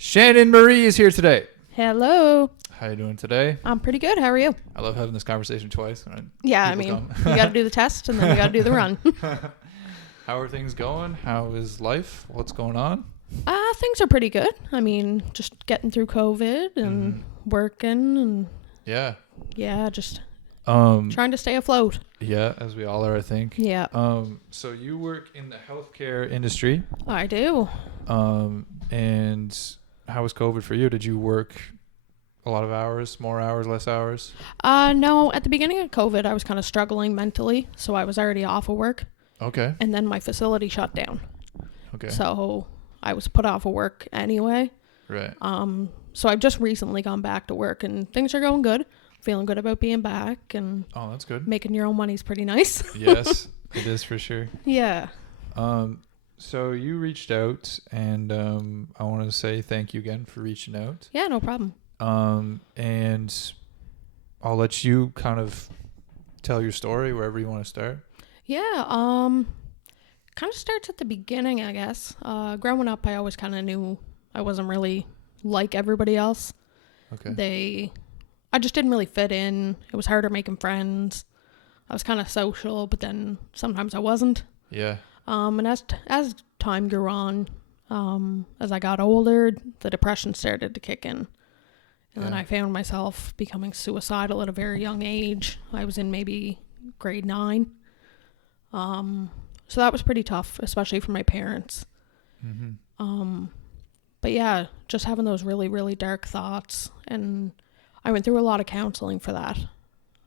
Shannon Marie is here today. Hello. How you doing today? I'm pretty good. How are you? I love having this conversation twice. Yeah, I mean, you got to do the test and then you got to do the run. How are things going? How is life? What's going on? Things are pretty good. I mean, just getting through COVID and working and Yeah. just trying to stay afloat. Yeah, as we all are, I think. Yeah. So you work in the healthcare industry. I do. And how was COVID for you? Did you work a lot of hours, more hours, less hours? No, at the beginning of COVID, I was kind of struggling mentally, so I was already off of work. Okay. And then my facility shut down. Okay. So I was put off of work anyway. Right. So I've just recently gone back to work and things are going good. Feeling good about being back and Oh, that's good. making your own money's pretty nice. Yes, it is for sure. Yeah. So you reached out, and I want to say thank you again for reaching out. Yeah, no problem. And I'll let you kind of tell your story wherever you want to start. Yeah, kind of starts at the beginning, I guess. Growing up, I always kind of knew I wasn't really like everybody else. Okay. I just didn't really fit in. It was harder making friends. I was kind of social, but then sometimes I wasn't. Yeah. And as time grew on, as I got older, the depression started to kick in. And then I found myself becoming suicidal at a very young age. I was in maybe grade 9. So that was pretty tough, especially for my parents. Mm-hmm. But yeah, just having those really, really dark thoughts. And I went through a lot of counseling for that.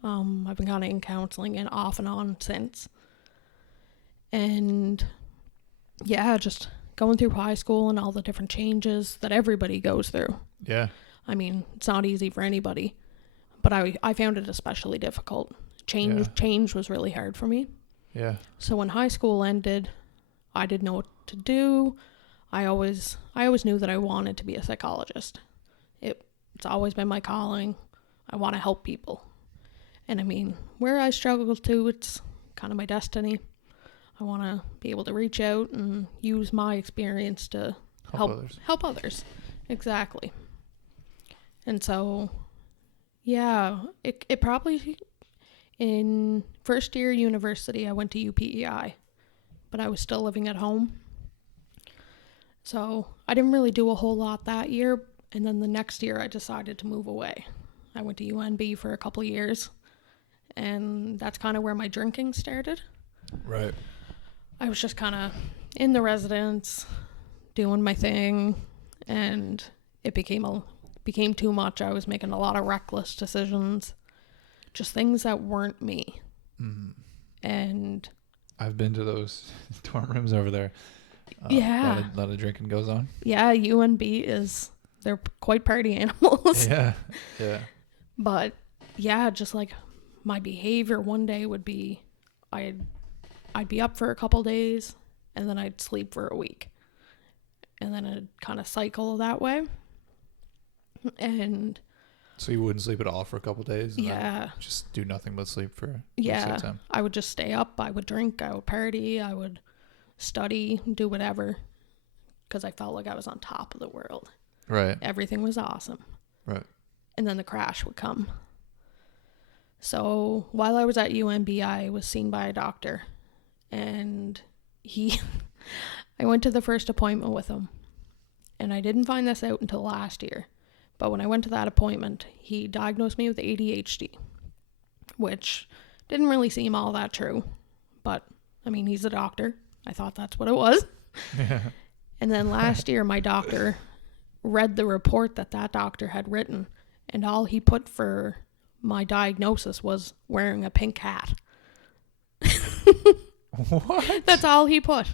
I've been kind of in counseling and off and on since. And yeah, just going through high school and all the different changes that everybody goes through. Yeah. I mean, it's not easy for anybody, but I found it especially difficult. Change was really hard for me. Yeah. So when high school ended, I didn't know what to do. I always knew that I wanted to be a psychologist. It's always been my calling. I want to help people. And I mean, where I struggle to, it's kind of my destiny. I want to be able to reach out and use my experience to help others. Exactly. And so, yeah, it probably, in first year university, I went to UPEI, but I was still living at home. So I didn't really do a whole lot that year. And then the next year I decided to move away. I went to UNB for a couple of years, and that's kind of where my drinking started. Right. I was just kind of in the residence, doing my thing, and it became too much. I was making a lot of reckless decisions, just things that weren't me. Mm-hmm. And I've been to those dorm rooms over there. Yeah. A lot of drinking goes on. Yeah, UNB they're quite party animals. Yeah. Yeah. But yeah, just like my behavior one day would be I'd be up for a couple days and then I'd sleep for a week. And then it'd kind of cycle that way. And so you wouldn't sleep at all for a couple days? And yeah. Just do nothing but sleep for yeah. most of the time? I would just stay up. I would drink. I would party. I would study, do whatever. Because I felt like I was on top of the world. Right. Everything was awesome. Right. And then the crash would come. So while I was at UNB, I was seen by a doctor. And I went to the first appointment with him. And I didn't find this out until last year. But when I went to that appointment, he diagnosed me with ADHD, which didn't really seem all that true. But, I mean, he's a doctor. I thought that's what it was. Yeah. And then last year, my doctor read the report that doctor had written, and all he put for my diagnosis was wearing a pink hat. What? That's all he put.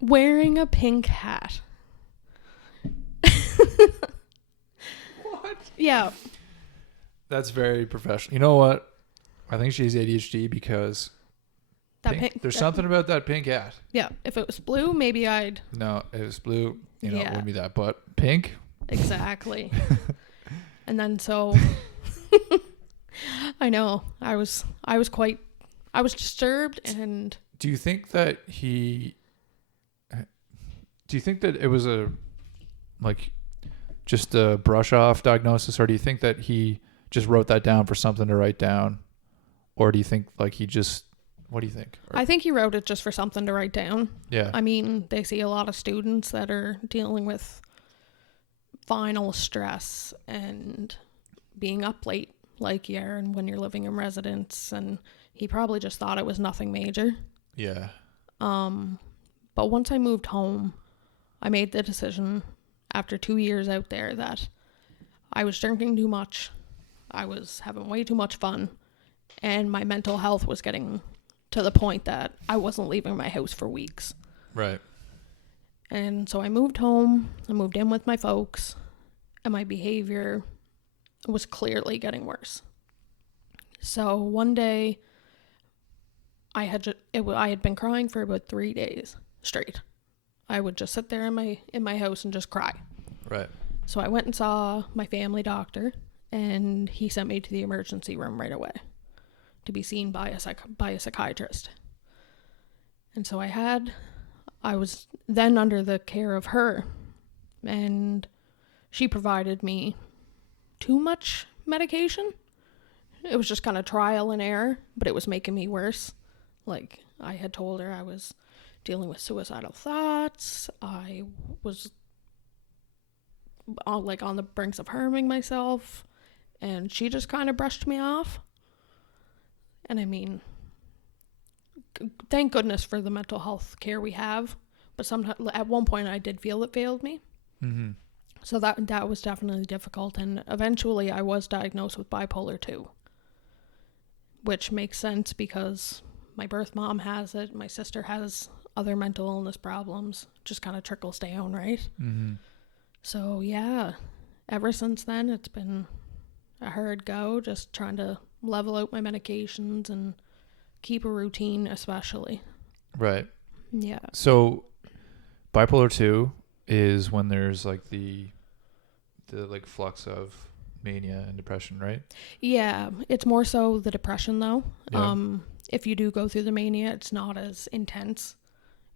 Wearing a pink hat. What? Yeah. That's very professional. You know what? I think she's ADHD because there's something about that pink hat. Yeah. If it was blue, maybe I'd... No, it was blue. It Yeah. wouldn't be that. But pink? Exactly. And then so... I know. I was disturbed and... Do you think that it was like just a brush off diagnosis, or do you think that he just wrote that down for something to write down, or do you think like he just, what do you think? I think he wrote it just for something to write down. Yeah. I mean, they see a lot of students that are dealing with final stress and being up late like you're and when you're living in residence, and he probably just thought it was nothing major. Yeah. But once I moved home, I made the decision after 2 years out there that I was drinking too much, I was having way too much fun, and my mental health was getting to the point that I wasn't leaving my house for weeks. Right. And so I moved home, I moved in with my folks, and my behavior was clearly getting worse. So one day, I had been crying for about 3 days straight. I would just sit there in my house and just cry. Right. So I went and saw my family doctor, and he sent me to the emergency room right away to be seen by a psychiatrist. And so I was then under the care of her, and she provided me too much medication. It was just kind of trial and error, but it was making me worse. Like, I had told her I was dealing with suicidal thoughts. I was on the brinks of harming myself, and she just kind of brushed me off. And I mean, thank goodness for the mental health care we have, but sometimes at one point I did feel it failed me. Mm-hmm. So that was definitely difficult, and eventually I was diagnosed with bipolar 2, which makes sense because my birth mom has it, my sister has other mental illness problems, just kind of trickles down, right? Mm-hmm. So yeah, ever since then it's been a hard go, just trying to level out my medications and keep a routine, especially. Right. Yeah. So bipolar 2 is when there's like the like flux of mania and depression, right? Yeah, it's more so the depression though. Yeah. If you do go through the mania, it's not as intense.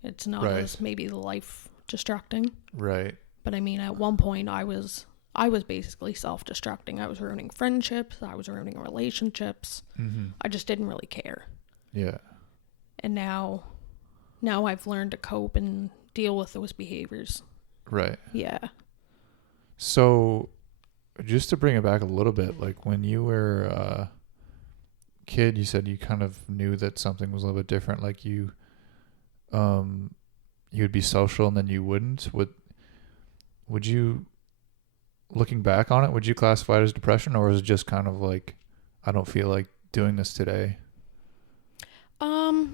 It's not Right. as maybe life destructing. Right. But I mean, at one point I was basically self-destructing. I was ruining friendships, I was ruining relationships. Mm-hmm. I just didn't really care. Yeah. And now I've learned to cope and deal with those behaviors. Right. Yeah. So just to bring it back a little bit, like when you were a kid, you said you kind of knew that something was a little bit different. Like you would be social and then you wouldn't. Would you, looking back on it, would you classify it as depression, or was it just kind of like, I don't feel like doing this today?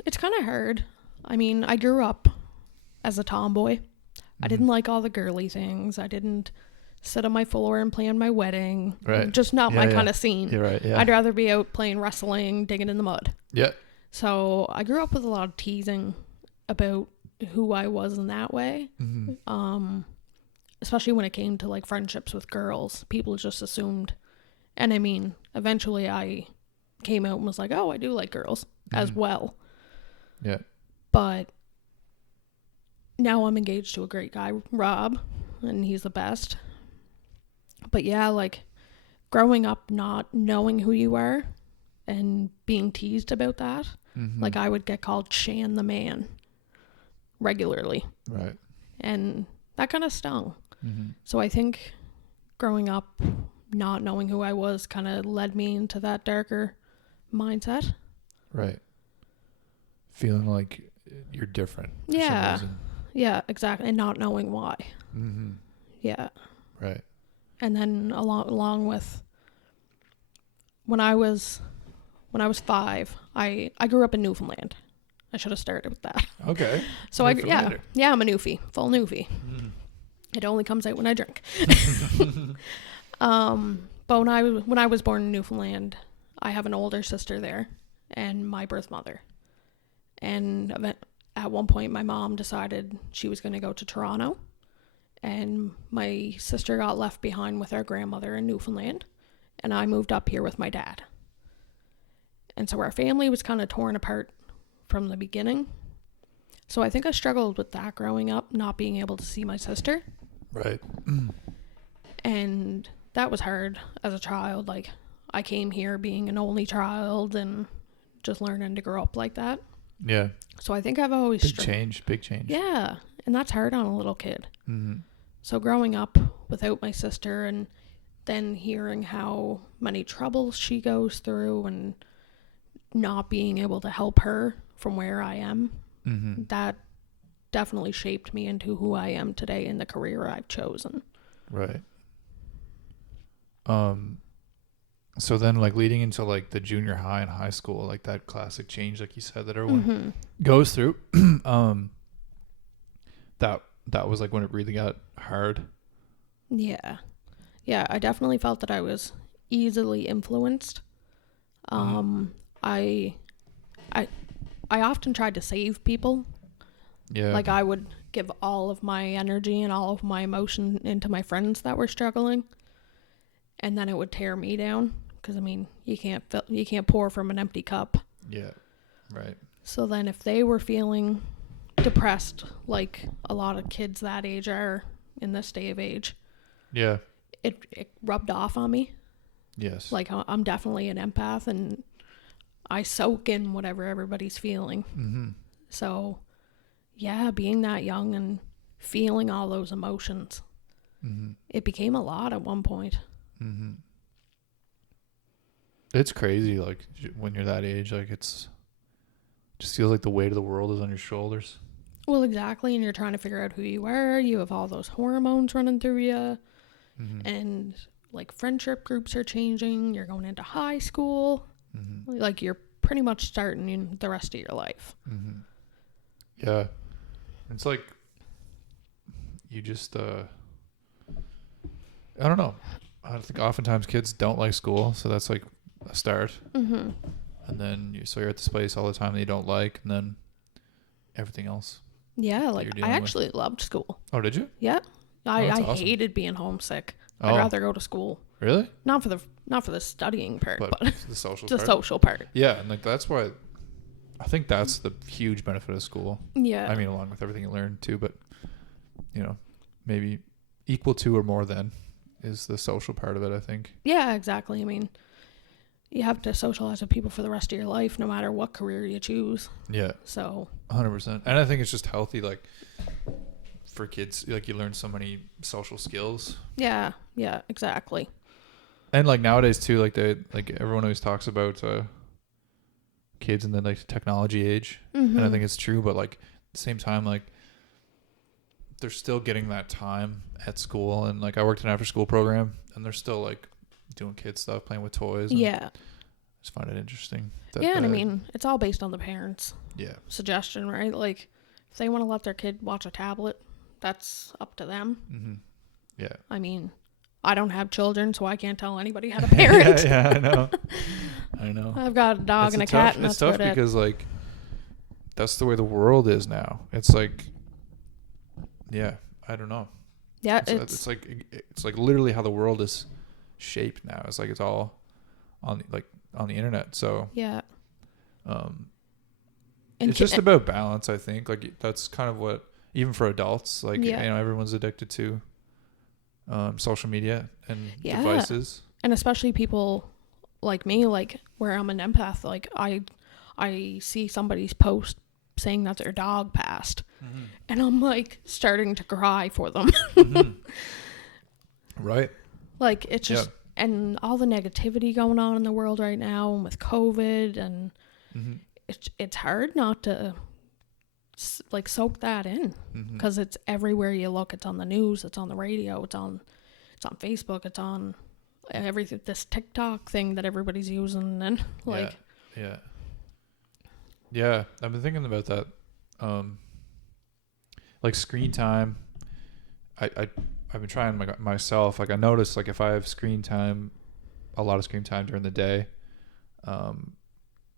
It's kind of hard. I mean, I grew up as a tomboy. I didn't like all the girly things. I didn't sit on my floor and plan my wedding. Right. Just not my kind of scene. You're right. Yeah. I'd rather be out playing wrestling, digging in the mud. Yeah. So I grew up with a lot of teasing about who I was in that way. Mm-hmm. Especially when it came to like friendships with girls. People just assumed. And I mean, eventually I came out and was like, oh, I do like girls as well. Yeah. But now I'm engaged to a great guy, Rob, and he's the best. But yeah, like growing up not knowing who you are and being teased about that. Mm-hmm. Like I would get called Shan the man regularly. Right. And that kind of stung. Mm-hmm. So I think growing up not knowing who I was kind of led me into that darker mindset. Right. Feeling like you're different. Yeah. Yeah, exactly. And not knowing why. Mm-hmm. Yeah. Right. And then along with when I was 5, I grew up in Newfoundland. I should have started with that. Okay. So I'm a Newfie, full Newfie. Mm. It only comes out when I drink. But when I was born in Newfoundland, I have an older sister there and my birth mother. And at one point, my mom decided she was going to go to Toronto. And my sister got left behind with our grandmother in Newfoundland. And I moved up here with my dad. And so our family was kind of torn apart from the beginning. So I think I struggled with that growing up, not being able to see my sister. Right. And that was hard as a child. Like, I came here being an only child and just learning to grow up like that. Yeah. So I think I've always Big change. Yeah, and that's hard on a little kid. Mm-hmm. So growing up without my sister and then hearing how many troubles she goes through and not being able to help her from where I am, that definitely shaped me into who I am today in the career I've chosen. Right. So then, like, leading into like the junior high and high school, like that classic change, like you said, that everyone goes through. That was like when it really got hard. Yeah, I definitely felt that I was easily influenced. I often tried to save people. Yeah. Like, I would give all of my energy and all of my emotion into my friends that were struggling, and then it would tear me down. Because, I mean, you can't pour from an empty cup. Yeah, right. So then if they were feeling depressed, like a lot of kids that age are in this day of age, yeah, it rubbed off on me. Yes. Like, I'm definitely an empath, and I soak in whatever everybody's feeling. Mm-hmm. So, yeah, being that young and feeling all those emotions, it became a lot at one point. Mm-hmm. It's crazy, like, when you're that age, like, just feels like the weight of the world is on your shoulders. Well, exactly, and you're trying to figure out who you are. You have all those hormones running through you, and, like, friendship groups are changing. You're going into high school. Like, you're pretty much starting in the rest of your life. Yeah. It's like, you just, I don't know. I think oftentimes kids don't like school, so that's like a start. And then you're at this place all the time that you don't like, and then everything else. Yeah, like, I actually loved school. Oh, did you? Yeah. I awesome. hated being homesick. I'd rather go to school. Really? Not for the studying part, but the social the part. social part. Yeah, and like that's why I think that's the huge benefit of school. Yeah. I mean, along with everything you learn too, but maybe equal to or more than is the social part of it, I think. Yeah, exactly. I mean, you have to socialize with people for the rest of your life, no matter what career you choose. Yeah. So 100%. And I think it's just healthy, like, for kids, like, you learn so many social skills. Yeah, exactly. And like nowadays too, like everyone always talks about kids in the like technology age, and I think it's true. But like at the same time, like they're still getting that time at school, and like I worked in an after school program, and they're still like doing kid stuff, playing with toys. Yeah. I just find it interesting. And I mean, it's all based on the parents' suggestion, right? Like, if they want to let their kid watch a tablet, that's up to them. Yeah. I mean, I don't have children, so I can't tell anybody how to parent. Yeah, I know. I know. I've got a dog and a cat, and that's tough because like that's the way the world is now. It's like, yeah, I don't know. Yeah, it's like literally how the world is shaped now. It's like it's all on the internet. So yeah. It's just about balance, I think. Like that's kind of what, even for adults, like everyone's addicted to social media and devices. And especially people like me, like where I'm an empath, like I see somebody's post saying that their dog passed, and I'm like starting to cry for them. Right. Like it's just and all the negativity going on in the world right now, and with COVID, and it's hard not to like soak that in, because it's everywhere you look. It's on the news, it's on the radio, it's on Facebook, it's on everything, this TikTok thing that everybody's using, and like yeah I've been thinking about that, like screen time. I've been trying myself. Like I notice, like if I have a lot of screen time during the day,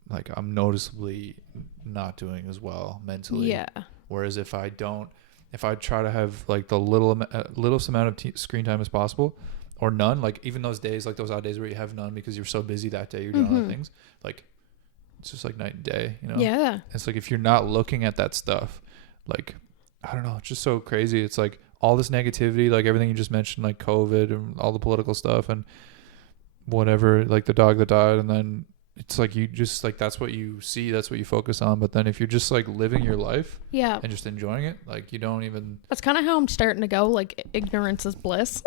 like I'm noticeably not doing as well mentally. Yeah. Whereas if I try to have like the littlest amount of screen time as possible, or none, like even those days, like those odd days where you have none because you're so busy that day, you're doing other things, like it's just like night and day, Yeah. It's like if you're not looking at that stuff, like I don't know, it's just so crazy. It's like all this negativity, like everything you just mentioned, like COVID and all the political stuff and whatever, like the dog that died, and then it's like you just like that's what you see, that's what you focus on. But then if you're just like living your life Yeah. and just enjoying it, like you don't even That's kind of how I'm starting to go. Like, ignorance is bliss.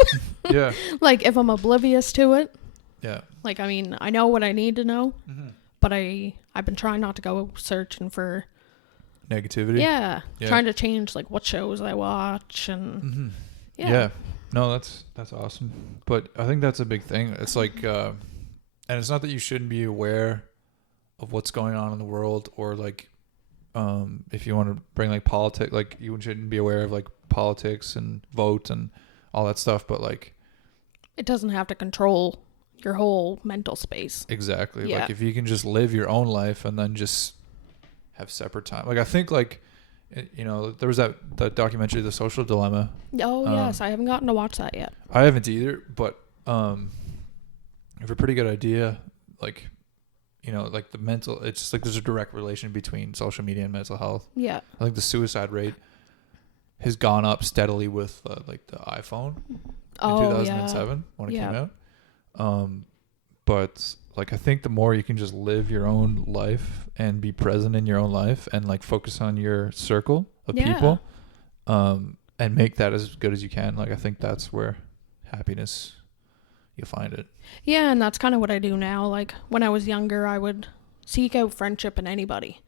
yeah. Like, if I'm oblivious to it, Yeah. like, I mean, I know what I need to know, Mm-hmm. but I've been trying not to go searching for Negativity. yeah, Yeah. trying to change like what shows I watch and Mm-hmm. yeah. Yeah. No, that's awesome. But I think that's a big thing. It's like, and it's not that you shouldn't be aware of what's going on in the world, or like, if you want to bring like politics, like you shouldn't be aware of like politics and vote and all that stuff. But like, It doesn't have to control your whole mental space. exactly. Yeah. Like if you can just live your own life and then just have separate time. Like I think like, you know, there was that documentary, The Social Dilemma. Oh, yes. I haven't gotten to watch that yet. I haven't either, but I have a pretty good idea. Like, you know, like the mental, it's just like there's a direct relation between social media and mental health. Yeah. I think the suicide rate has gone up steadily with like the iPhone in 2007 when it came out. But like I think the more you can just live your own life and be present in your own life and like focus on your circle of people, and make that as good as you can. Like I think that's where happiness, you'll find it. Yeah, and that's kind of what I do now. Like when I was younger, I would seek out friendship in anybody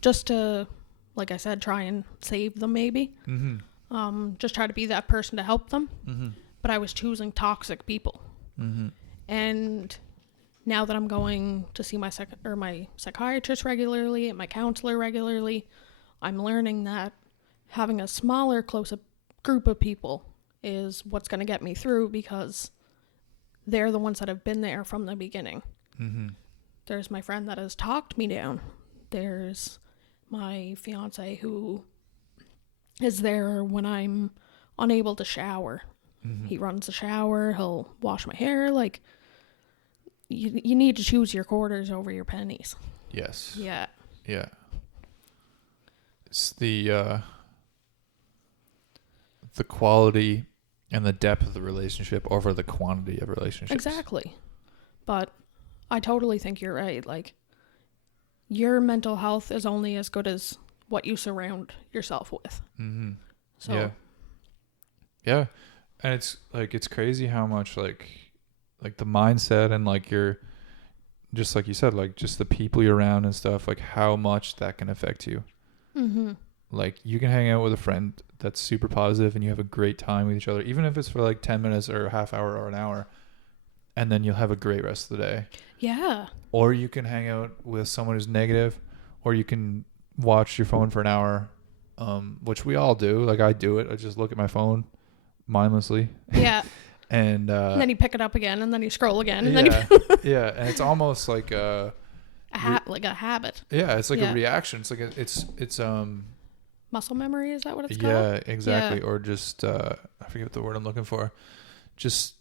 just to, like I said, try and save them maybe. Mm-hmm. Just try to be that person to help them. Mm-hmm. But I was choosing toxic people. Mm-hmm. And now that I'm going to see my psychiatrist regularly and my counselor regularly, I'm learning that having a smaller, closer group of people is what's going to get me through, because they're the ones that have been there from the beginning. Mm-hmm. There's my friend that has talked me down. There's my fiance who is there when I'm unable to shower. Mm-hmm. He runs the shower. He'll wash my hair. Like, you need to choose your quarters over your pennies. Yes. Yeah. Yeah. It's the quality and the depth of the relationship over the quantity of relationships. Exactly. But I totally think you're right. Like, your mental health is only as good as what you surround yourself with. Mm-hmm. So yeah. Yeah. And it's like, it's crazy how much like the mindset and like your, just like you said, like just the people you're around and stuff, like how much that can affect you. Mm-hmm. Like you can hang out with a friend that's super positive and you have a great time with each other, even if it's for like 10 minutes or a half hour or an hour, and then you'll have a great rest of the day. Yeah. Or you can hang out with someone who's negative, or you can watch your phone for an hour, which we all do. Like I do it. I just look at my phone mindlessly. Yeah. And then you pick it up again, and then you scroll again, and yeah, then you yeah, and it's almost like like a habit. Yeah, it's like Yeah. a reaction. It's like it's Muscle memory, is that what it's called? yeah, exactly. Yeah. Or just I forget the word I'm looking for. Just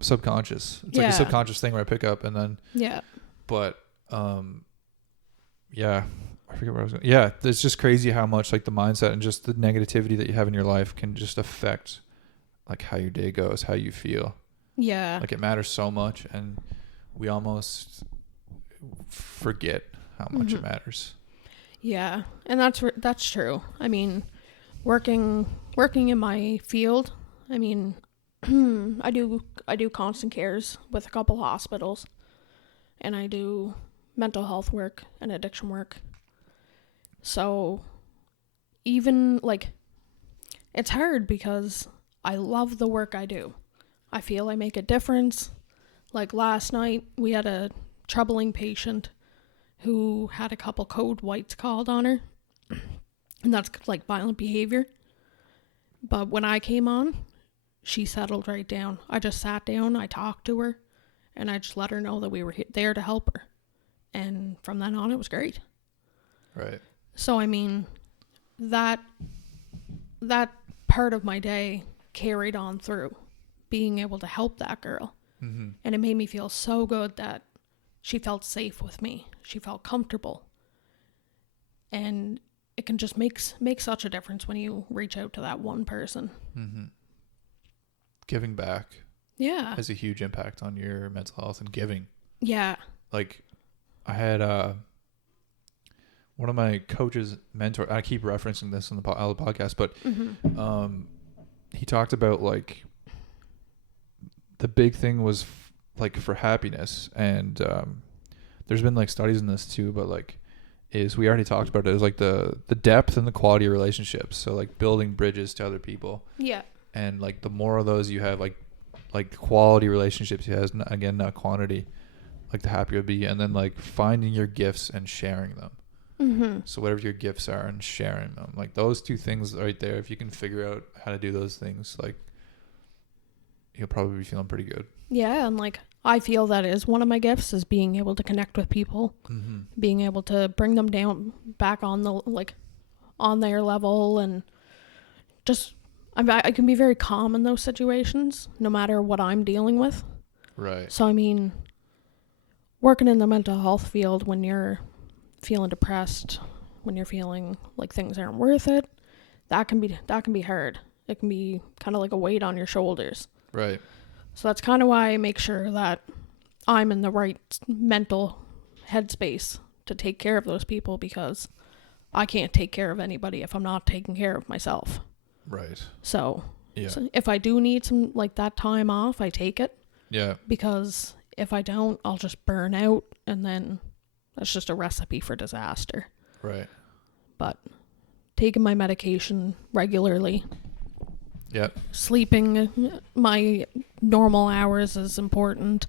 subconscious. It's like a Yeah. subconscious thing where I pick up and then Yeah. but yeah, I forget where I was going. Yeah, it's just crazy how much like the mindset and just the negativity that you have in your life can just affect like how your day goes, how you feel. Yeah. Like it matters so much, and we almost forget how much it matters. Yeah, and that's true. I mean, working in my field, I mean, I do constant cares with a couple hospitals, and I do mental health work and addiction work. So even like, it's hard because I love the work I do. I feel I make a difference. Like last night, we had a troubling patient who had a couple code whites called on her. And that's like violent behavior. But when I came on, she settled right down. I just sat down, I talked to her, and I just let her know that we were there to help her. And from then on, it was great. Right. So, I mean, that part of my day carried on through being able to help that girl. Mm-hmm. And it made me feel so good that she felt safe with me. She felt comfortable. And it can just make such a difference when you reach out to that one person. Mm-hmm. Giving back. Yeah. Has a huge impact on your mental health and giving. Yeah. Like, I had one of my coaches, mentor. I keep referencing this on the podcast, but he talked about like the big thing was like for happiness, and there's been like studies in this too, but like is we already talked about it. It was like the depth and the quality of relationships. So like building bridges to other people. Yeah. And like the more of those you have, like quality relationships you have, again, not quantity, like the happier you'll be. And then like finding your gifts and sharing them. Mm-hmm. So whatever your gifts are and sharing them, like those two things right there, if you can figure out how to do those things, like you'll probably be feeling pretty good. Yeah. And like, I feel that is one of my gifts, is being able to connect with people, being able to bring them down back on the, like on their level, and just, I can be very calm in those situations, no matter what I'm dealing with. Right. So, I mean, working in the mental health field, when you're feeling depressed, when you're feeling like things aren't worth it, that can be hard. It can be kind of like a weight on your shoulders. Right. So that's kind of why I make sure that I'm in the right mental headspace to take care of those people, because I can't take care of anybody if I'm not taking care of myself. Right. So, yeah. So if I do need some like that time off, I take it. Yeah. Because if I don't, I'll just burn out, and then that's just a recipe for disaster. Right. But taking my medication regularly. Yep. Sleeping my normal hours is important.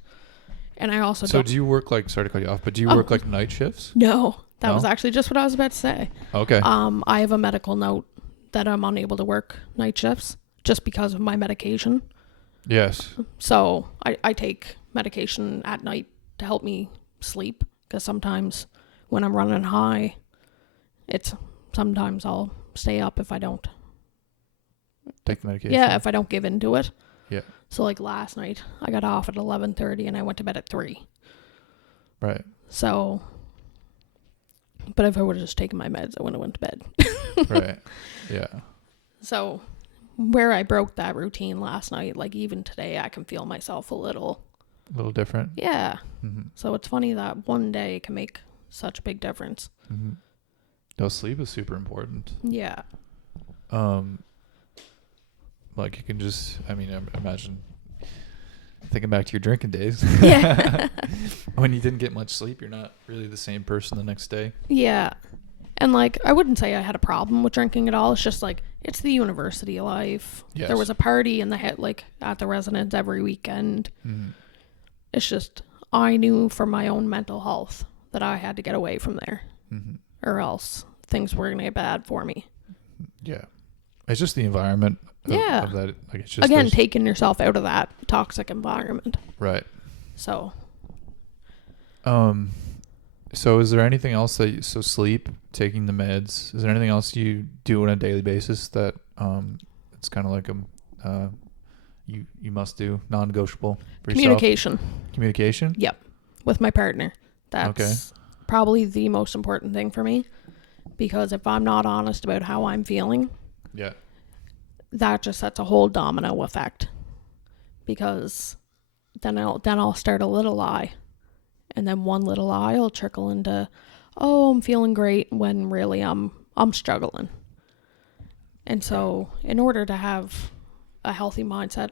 And I also So do you work like, sorry to cut you off, but do you work like night shifts? No. That No? was actually just what I was about to say. Okay. I have a medical note that I'm unable to work night shifts just because of my medication. Yes. So I take medication at night to help me sleep, because sometimes when I'm running high, sometimes I'll stay up if I don't. Take the medication? Yeah, if I don't give into it. Yeah. So like last night, I got off at 11:30 and I went to bed at 3. Right. So, but if I would have just taken my meds, I wouldn't have went to bed. Right. Yeah. So where I broke that routine last night, like even today, I can feel myself a little different. Yeah. Mm-hmm. So it's funny that one day can make such a big difference. Mm-hmm. No, sleep is super important. Yeah. Like you can just, I mean, imagine thinking back to your drinking days. Yeah. When you didn't get much sleep, you're not really the same person the next day. Yeah. And like, I wouldn't say I had a problem with drinking at all. It's just like, it's the university life. Yes. There was a party in the like at the residence every weekend. Mm-hmm. It's just, I knew for my own mental health that I had to get away from there, or else things were going to get bad for me. Yeah. It's just the environment of that. Like it's just, again, taking yourself out of that toxic environment. Right. So is there anything else so sleep, taking the meds, is there anything else you do on a daily basis that it's kind of like you must do, non-negotiable for communication. Yourself? Communication? Yep. With my partner. That's probably the most important thing for me, because if I'm not honest about how I'm feeling, yeah, that just sets a whole domino effect, because then I'll start a little lie, and then one little lie will trickle into, oh, I'm feeling great, when really I'm struggling. And so in order to have a healthy mindset,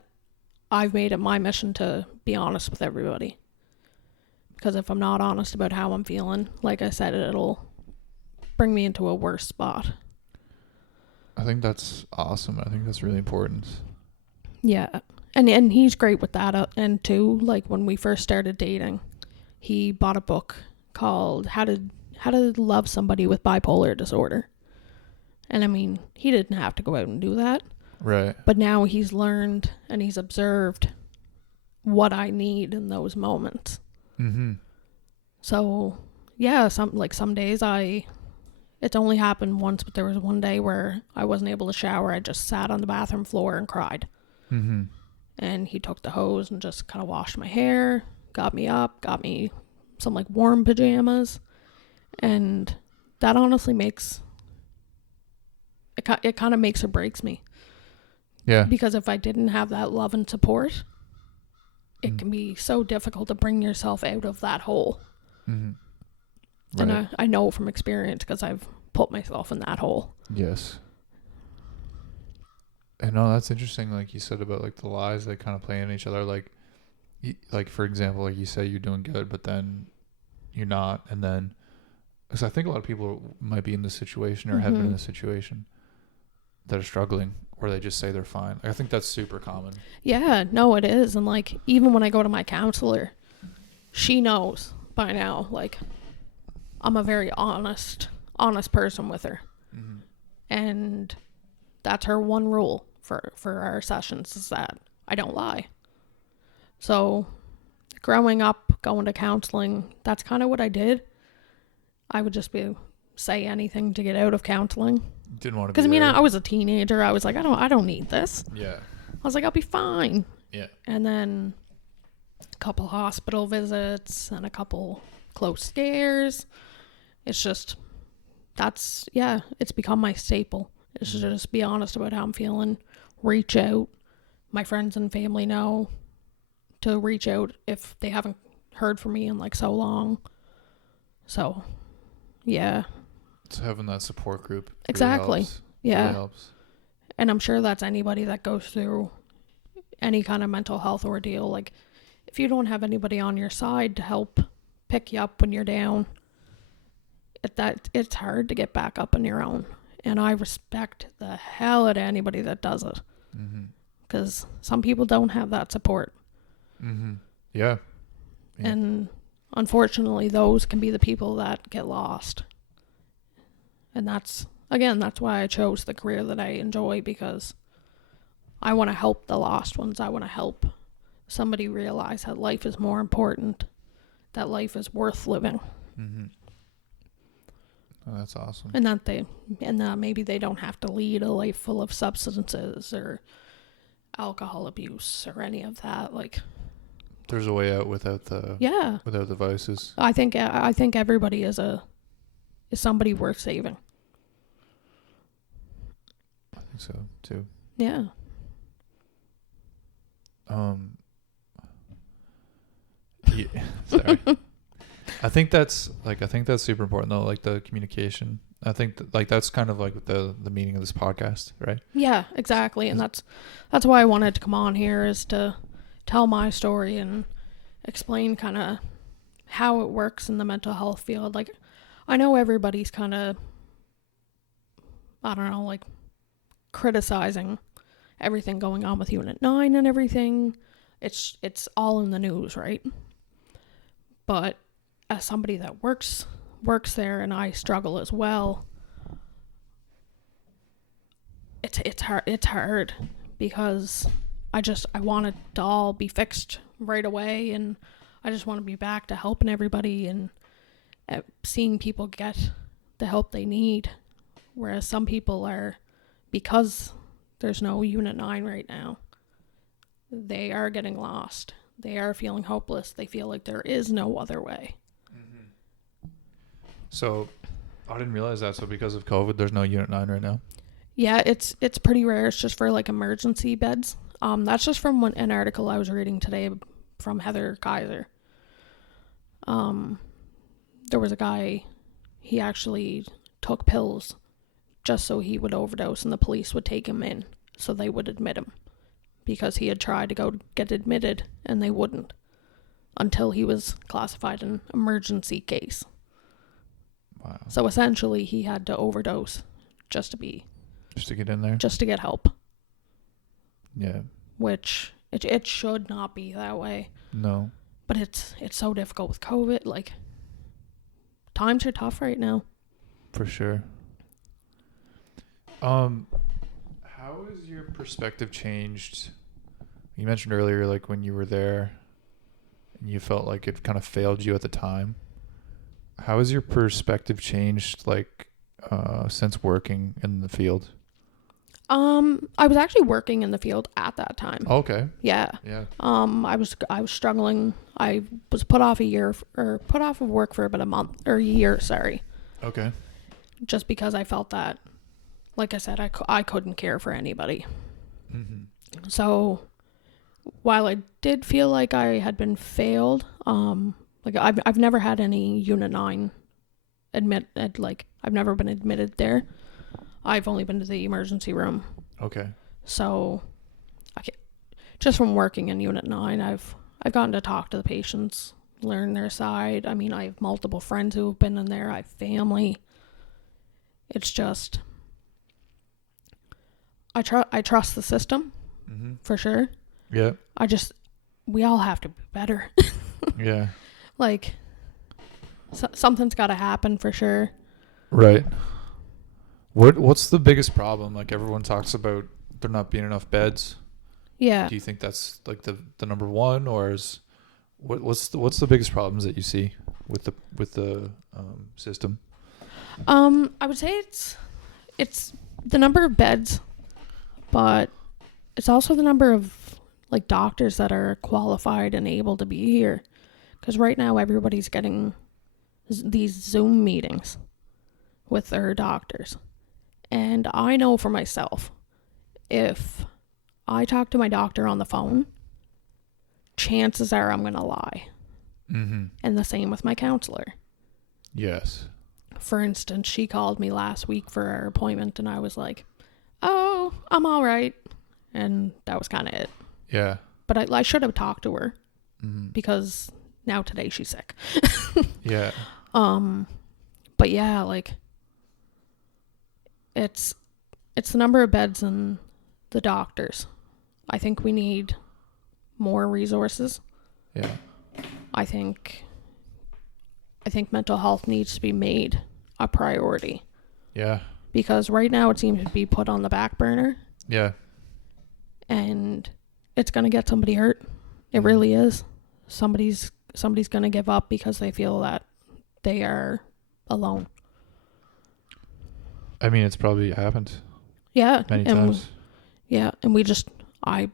I've made it my mission to be honest with everybody, because if I'm not honest about how I'm feeling, like I said, it'll bring me into a worse spot. I think that's awesome. I think that's really important. Yeah. And he's great with that. And too, like when we first started dating, he bought a book called How to Love Somebody with Bipolar Disorder. And I mean, he didn't have to go out and do that. Right. But now he's learned and he's observed what I need in those moments. Mm-hmm. So yeah, some days it's only happened once, but there was one day where I wasn't able to shower. I just sat on the bathroom floor and cried. Mm-hmm. And he took the hose and just kind of washed my hair, got me up, got me some like warm pajamas. And that honestly makes it kind of makes or breaks me. Yeah. Because if I didn't have that love and support, it can be so difficult to bring yourself out of that hole. Mm-hmm. Right. And I know from experience because I've put myself in that hole. Yes. And no, that's interesting. Like you said about like the lies they kind of play on each other. Like for example, like you say you're doing good, but then you're not. And then, because I think a lot of people might be in this situation or have been in this situation that are struggling, or they just say they're fine. I think that's super common. Yeah, no, it is. And like, even when I go to my counselor, she knows by now, like, I'm a very honest person with her. Mm-hmm. And that's her one rule for our sessions, is that I don't lie. So growing up, going to counseling, that's kind of what I did. I would just say anything to get out of counseling. Didn't want to, because I mean, I was a teenager. I was like, I don't need this. Yeah. I was like, I'll be fine. Yeah. And then a couple hospital visits and a couple close scares. It's just, it's become my staple. It's just be honest about how I'm feeling. Reach out. My friends and family know to reach out if they haven't heard from me in like so long. So, yeah. So having that support group. Exactly. Really helps. Yeah. Really helps. And I'm sure that's anybody that goes through any kind of mental health ordeal. Like, if you don't have anybody on your side to help pick you up when you're down, it's hard to get back up on your own. And I respect the hell out of anybody that does it. Because some people don't have that support. Yeah. And unfortunately, those can be the people that get lost. And that's why I chose the career that I enjoy, because I want to help the lost ones. I want to help somebody realize that life is more important, that life is worth living. Oh, that's awesome. And that maybe they don't have to lead a life full of substances or alcohol abuse or any of that. Like, there's a way out without the vices. I think everybody is somebody worth saving. I think so too. Yeah. Yeah, sorry. I think that's super important though, like the communication. I think that's kind of like the meaning of this podcast, right? Yeah, exactly. And that's why I wanted to come on here, is to tell my story and explain kind of how it works in the mental health field. Like, I know everybody's kind of, I don't know, like criticizing everything going on with Unit 9 and everything. It's all in the news, right? But as somebody that works there, and I struggle as well, it's hard because I want it to all be fixed right away, and I just want to be back to helping everybody and seeing people get the help they need. Whereas some people are, because there's no Unit 9 right now, they are getting lost. They are feeling hopeless. They feel like there is no other way. So I didn't realize that. So because of COVID, there's no Unit 9 right now? Yeah, it's pretty rare. It's just for like emergency beds. That's just from an article I was reading today from Heather Kaiser. There was a guy, he actually took pills just so he would overdose, and the police would take him in so they would admit him, because he had tried to go get admitted and they wouldn't, until he was classified an emergency case. Wow. So essentially he had to overdose just to get in there? Just to get help. Yeah. Which it should not be that way. No. But it's so difficult with COVID. Like, times are tough right now. For sure. How has your perspective changed? You mentioned earlier, like when you were there and you felt like it kind of failed you at the time. How has your perspective changed, like, since working in the field? I was actually working in the field at that time. Okay. Yeah. Yeah. I was struggling. I was put off of work for about a month or a year. Sorry. Okay. Just because I felt that like I said, I couldn't care for anybody. Mm-hmm. So while I did feel like I had been failed, like I've never had any Unit 9 I've never been admitted there. I've only been to the emergency room. Okay. So just from working in Unit 9, I've gotten to talk to the patients, learn their side. I mean, I have multiple friends who have been in there. I have family. It's just, I trust the system, Mm-hmm. for sure. Yeah. We all have to be better. Yeah. Like, something's got to happen for sure. Right. What's the biggest problem? Like everyone talks about there not being enough beds. Yeah. Do you think that's like the number one, or is what's the biggest problems that you see with the system? I would say it's the number of beds, but it's also the number of like doctors that are qualified and able to be here. Because right now everybody's getting these Zoom meetings with their doctors. And I know for myself, if I talk to my doctor on the phone, chances are I'm going to lie. Mm-hmm. And the same with my counselor. Yes. For instance, she called me last week for our appointment and I was like, oh, I'm all right. And that was kind of it. Yeah. But I should have talked to her Mm-hmm. because now today she's sick. Yeah. But yeah, like it's the number of beds and the doctors. I think we need more resources. Yeah. I think mental health needs to be made a priority. Yeah. Because right now it seems to be put on the back burner. Yeah. And it's going to get somebody hurt. It really is. Somebody's going to give up because they feel that they are alone. I mean, it's probably happened. Yeah. Many times. And we just, I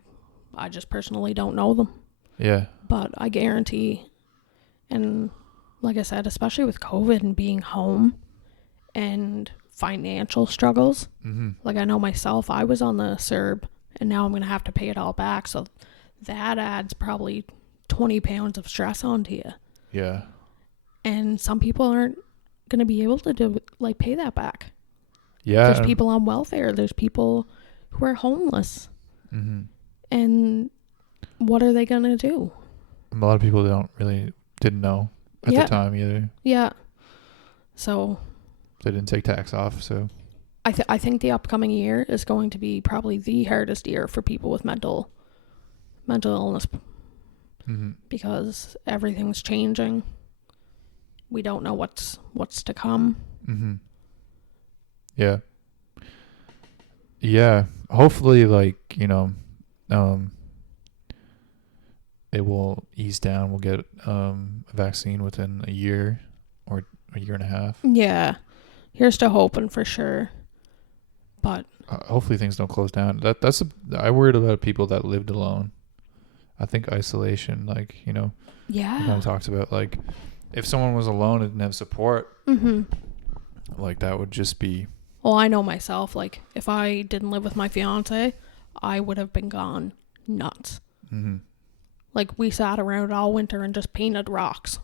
just personally don't know them. Yeah. But I guarantee, and like I said, especially with COVID and being home and financial struggles, like I know myself, I was on the CERB and now I'm going to have to pay it all back. So that adds probably 20 pounds of stress onto you. Yeah. And some people aren't going to be able to pay that back. Yeah. There's people on welfare. There's people who are homeless. Mm-hmm. And what are they going to do? A lot of people didn't know at the time either. Yeah. So They didn't take tax off, so. I think the upcoming year is going to be probably the hardest year for people with mental illness. Mm-hmm. Because everything's changing. We don't know what's to come. Mm-hmm. Yeah. Yeah. Hopefully, it will ease down. We'll get a vaccine within a year or a year and a half. Yeah. Here's to hoping for sure. But hopefully things don't close down. I worried about people that lived alone. I think isolation, yeah. kind of talks about if someone was alone and didn't have support, that would just be. Well, I know myself. If I didn't live with my fiance, I would have been gone nuts. Mm-hmm. We sat around all winter and just painted rocks.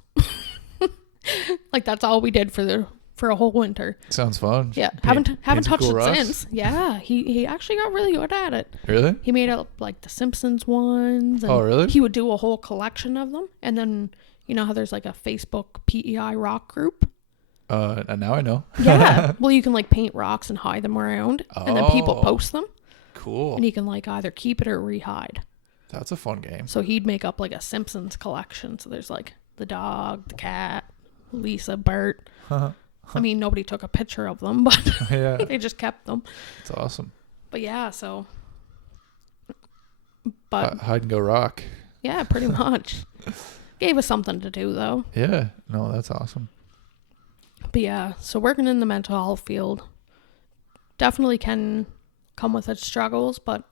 That's all we did for a whole winter. Sounds fun. Yeah, haven't touched cool it rocks? since. Yeah, he actually got really good at it. Really? He made up the Simpsons ones. And oh, really? He would do a whole collection of them, and then you know how there's a Facebook PEI rock group. And now I know. Yeah. Well, you can paint rocks and hide them around, and then people post them. Cool. And you can either keep it or rehide. That's a fun game. So he'd make up a Simpsons collection. So there's the dog, the cat, Lisa, Bert. I mean, nobody took a picture of them, but yeah. they just kept them. It's awesome. But yeah, but hide and go rock. Yeah, pretty much. Gave us something to do though. Yeah. No, that's awesome. But yeah, so working in the mental health field definitely can come with its struggles, but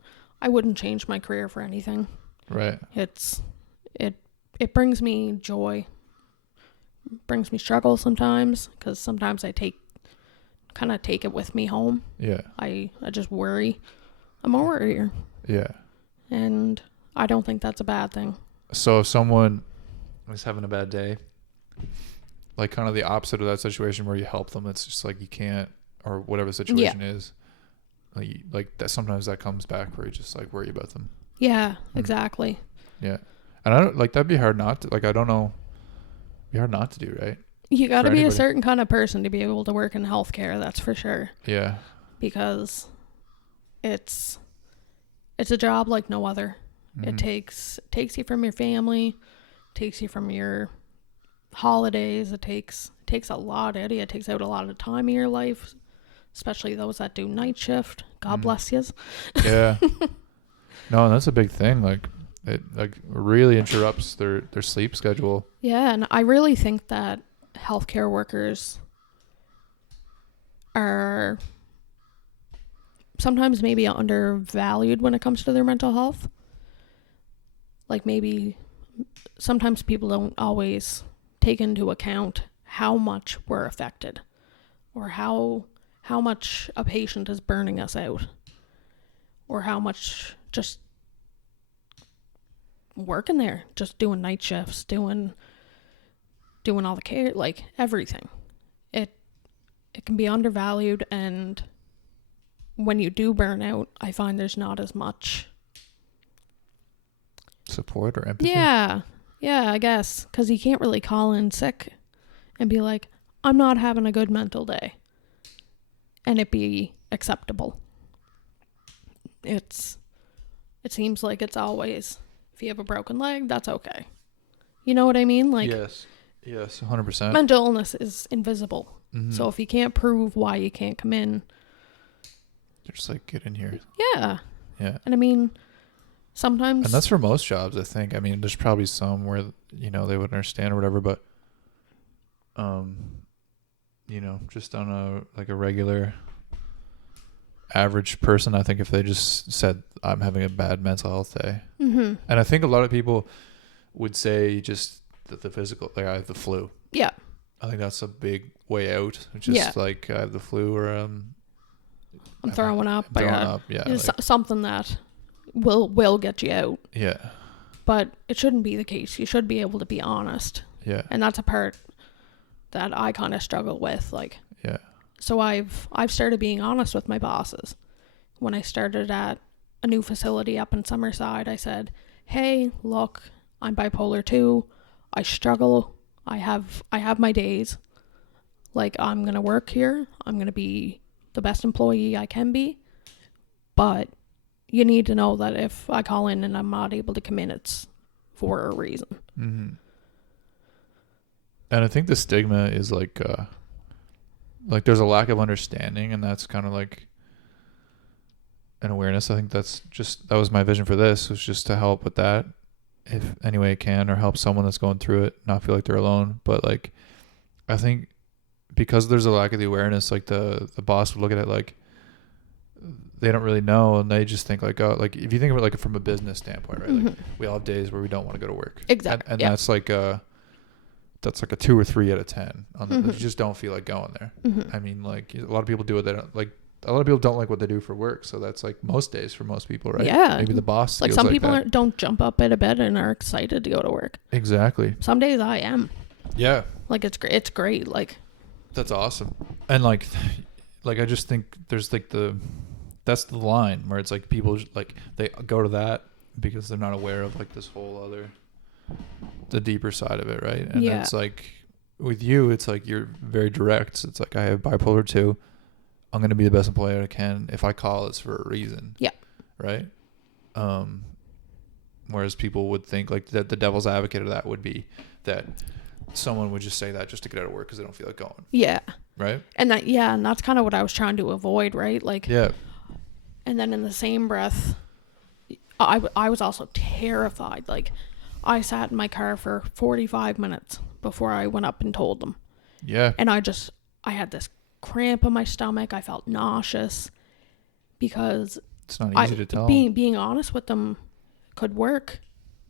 I wouldn't change my career for anything. Right. It brings me joy. Brings me struggle sometimes, because sometimes I take kind of take it with me home. Yeah. I just worry. I'm a worrier. Yeah. And I don't think that's a bad thing. So if someone is having a bad day, like kind of the opposite of that situation where you help them, it's just like you can't, or whatever the situation is, like that. Sometimes that comes back where you just like worry about them. Yeah, exactly. Yeah. And I don't like, that'd be hard not to, like, I don't know, be hard not to do, right? You got to be a certain kind of person to be able to work in healthcare, that's for sure. Yeah. Because it's a job like no other. Mm-hmm. It takes you from your family, takes you from your holidays. It takes a lot out of you. It takes out a lot of time in your life, especially those that do night shift. God bless yous. Yeah. No, that's a big thing. Like, it like really interrupts their sleep schedule. Yeah, and I really think that healthcare workers are sometimes maybe undervalued when it comes to their mental health. Like, maybe sometimes people don't always take into account how much we're affected, or how much a patient is burning us out, or how much just working there, just doing night shifts, doing all the care, like everything. It can be undervalued, and when you do burn out, I find there's not as much support or empathy. Yeah, I guess, because you can't really call in sick and be like, I'm not having a good mental day, and it be acceptable. It seems like it's always, if you have a broken leg, that's okay. You know what I mean? Like, yes, 100%. Mental illness is invisible. Mm-hmm. So if you can't prove why you can't come in, just like, get in here. Yeah. Yeah. And I mean, sometimes, and that's for most jobs, I think. I mean, there's probably some where, you know, they would understand or whatever, but you know, just on a regular average person, I think if they just said, I'm having a bad mental health day, and I think a lot of people would say just that the physical, like, I have the flu. Yeah. I think that's a big way out. Just like, I have the flu, or I'm throwing up. Yeah. It's something that will get you out. Yeah. But it shouldn't be the case. You should be able to be honest. Yeah. And that's a part that I kind of struggle with. Like, yeah. So I've started being honest with my bosses. When I started at a new facility up in Summerside, I said, hey, look, I'm bipolar 2. I struggle. I have my days. Like, I'm going to work here. I'm going to be the best employee I can be. But you need to know that if I call in and I'm not able to come in, it's for a reason. Mm-hmm. And I think the stigma is like there's a lack of understanding, and that's kind of like an awareness. I think that was my vision for this, was just to help with that, if any way I can, or help someone that's going through it not feel like they're alone. But like, I think because there's a lack of the awareness, like the boss would look at it like they don't really know, and they just think like, oh, like if you think of it like from a business standpoint, right? Like, we all have days where we don't want to go to work. Exactly. And that's like a 2 or 3 out of 10 on the, you just don't feel like going there. I mean, like, a lot of people do what they don't like. A lot of people don't like what they do for work, so that's like most days for most people, right? Yeah. Maybe the boss like, feels some like people that. don't jump up out of bed and are excited to go to work. Exactly. Some days I am. Yeah. Like, it's great. Like, that's awesome. And like I just think there's like that's the line where it's like people like they go to that because they're not aware of like this whole other, the deeper side of it, right? And it's like with you, it's like you're very direct. It's like, I have bipolar 2. I'm going to be the best employee I can. If I call, it's for a reason. Yeah. Right? Whereas people would think like that the devil's advocate of that would be that someone would just say that just to get out of work because they don't feel like going. Yeah. Right? And that's kind of what I was trying to avoid, right? Like, yeah. And then in the same breath, I was also terrified. Like, I sat in my car for 45 minutes before I went up and told them. Yeah. And I had this cramp in my stomach. I felt nauseous because it's not easy to tell. Being honest with them could work.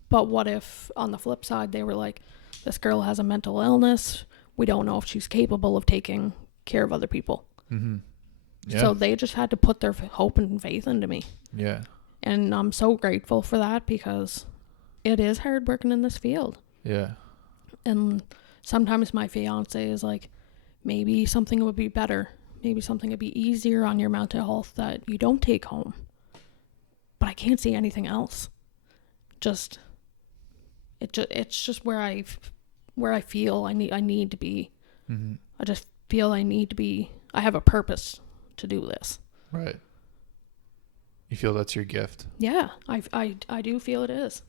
But what if on the flip side they were like, this girl has a mental illness. We don't know if she's capable of taking care of other people. Mm-hmm. Yeah. So they just had to put their hope and faith into me. Yeah. And I'm so grateful for that, because it is hard working in this field. Yeah. And sometimes my fiance is like, maybe something would be better. Maybe something would be easier on your mental health that you don't take home. But I can't see anything else. It's just where I feel I need to be. Mm-hmm. I just feel I have a purpose to do this. Right. You feel that's your gift. Yeah, I do feel it is.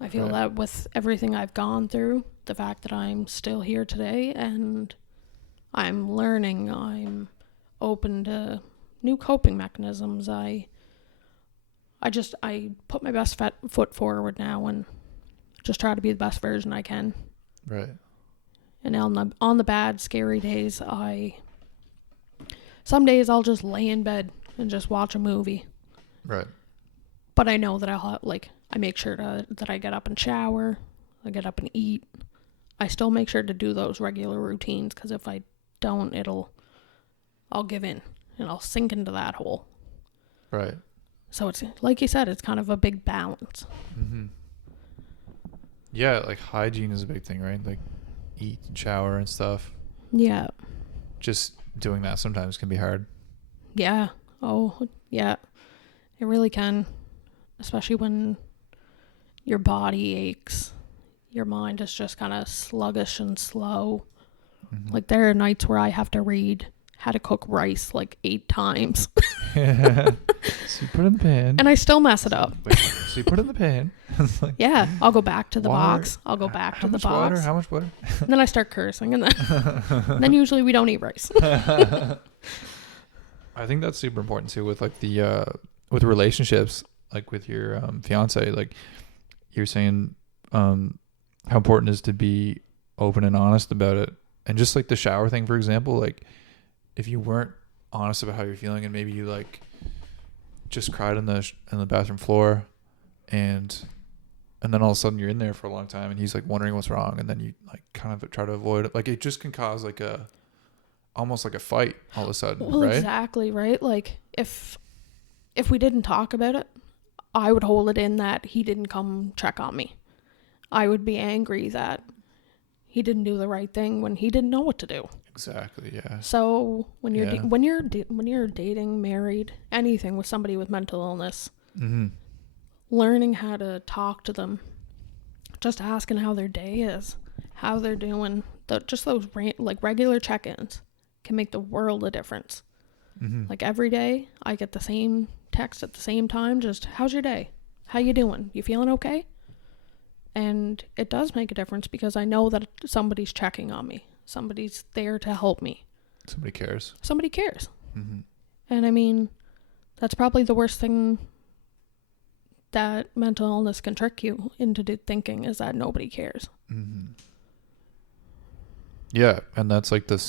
I feel Right. that with everything I've gone through, the fact that I'm still here today and I'm learning, I'm open to new coping mechanisms. I put my best foot forward now and just try to be the best version I can. Right. And on the bad, scary days, some days I'll just lay in bed and just watch a movie. Right. But I know that I make sure that I get up and shower, I get up and eat. I still make sure to do those regular routines, because if I don't, I'll give in and I'll sink into that hole. Right. So it's, like you said, it's kind of a big balance. Mm-hmm. Yeah, like hygiene is a big thing, right? Like eat and shower and stuff. Yeah. Just doing that sometimes can be hard. Yeah. Oh, yeah. It really can. Especially when your body aches. Your mind is just kind of sluggish and slow. Mm-hmm. Like, there are nights where I have to read how to cook rice like 8 times. So you put it in the pan. And I still mess it up. So you put it in the pan. Like, yeah. I'll go back to the water, box. I'll go back to the box. How much water? And then I start cursing. And then usually we don't eat rice. I think that's super important too with like the with relationships, like with your fiance. Like you're saying how important it is to be open and honest about it. And just like the shower thing, for example, like if you weren't honest about how you're feeling and maybe you like just cried in the bathroom floor and then all of a sudden you're in there for a long time and he's like wondering what's wrong, and then you like kind of try to avoid it, like it just can cause like almost like a fight all of a sudden. Well, right? Exactly, right? Like if we didn't talk about it, I would hold it in that he didn't come check on me. I would be angry that he didn't do the right thing when he didn't know what to do. Exactly. Yeah. So when you're dating, married, anything with somebody with mental illness, Mm-hmm. learning how to talk to them, just asking how their day is, how they're doing, just those regular check-ins can make the world of difference. Mm-hmm. Like every day I get the same text at the same time, just how's your day? How you doing? You feeling okay? And it does make a difference because I know that somebody's checking on me. Somebody's there to help me. Somebody cares. Somebody cares. Mm-hmm. And I mean, that's probably the worst thing that mental illness can trick you into thinking, is that nobody cares. Mm-hmm. Yeah, and that's like the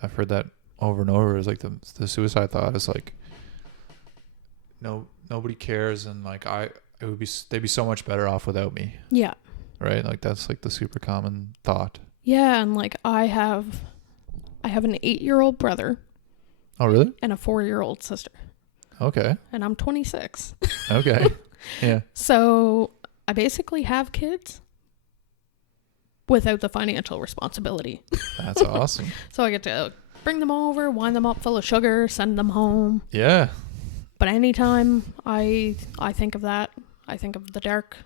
I've heard that over and over, is like the suicide thought is like nobody cares, and like they'd be so much better off without me. Yeah. Right? Like that's like the super common thought. Yeah, and like I have an 8-year-old brother. Oh, really? And a 4-year-old sister. Okay. And I'm 26. Okay. Yeah. So I basically have kids without the financial responsibility. That's awesome. So I get to bring them over, wind them up full of sugar, send them home. Yeah. But anytime I think of that, I think of the dark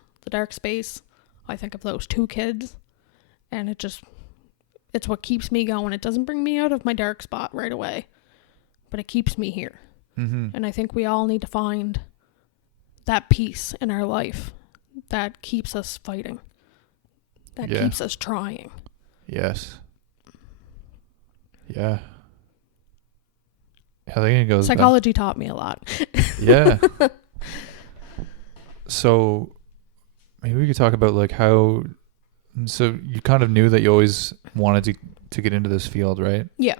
space. I think of those 2 kids, and it's what keeps me going. It doesn't bring me out of my dark spot right away, but it keeps me here. Mm-hmm. And I think we all need to find that peace in our life that keeps us fighting, that keeps us trying. Yes. Yeah. I think it goes Psychology taught me a lot. Yeah. So maybe we could talk about like how, so you kind of knew that you always wanted to get into this field, right? Yeah.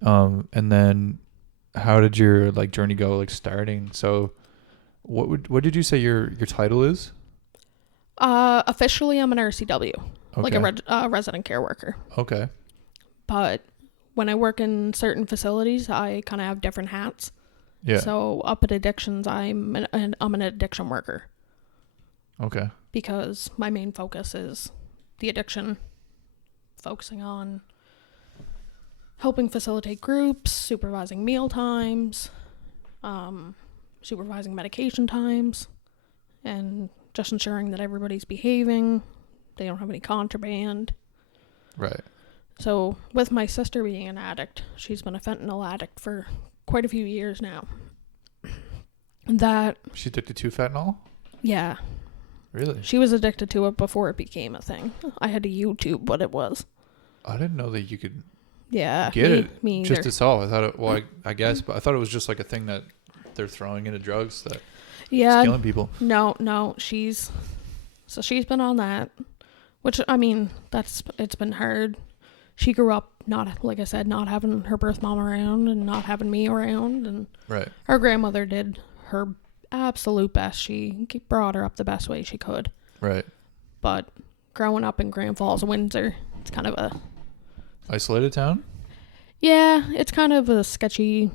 And then how did your like journey go, like starting? So what did you say your title is? Officially I'm an RCW, Okay. like a resident care worker. Okay. But when I work in certain facilities, I kind of have different hats. Yeah. So up at addictions, I'm an addiction worker. Okay. Because my main focus is the addiction, focusing on helping facilitate groups, supervising meal times, supervising medication times, and just ensuring that everybody's behaving, they don't have any contraband. Right. So with my sister being an addict, she's been a fentanyl addict for quite a few years now. That She's addicted to fentanyl? Yeah. Really? She was addicted to it before it became a thing. I had to YouTube what it was. I didn't know that you could get it me just either. itself. I thought it, well, I guess, but I thought it was just like a thing that they're throwing into drugs that Yeah. it's killing people. No, she's been on that, which, I mean, it's been hard. She grew up not, like I said, not having her birth mom around and not having me around, and Right. her grandmother did her absolute best. She brought her up the best way she could. Right. But growing up in Grand Falls, Windsor, it's kind of a isolated town? Yeah, it's kind of a sketchy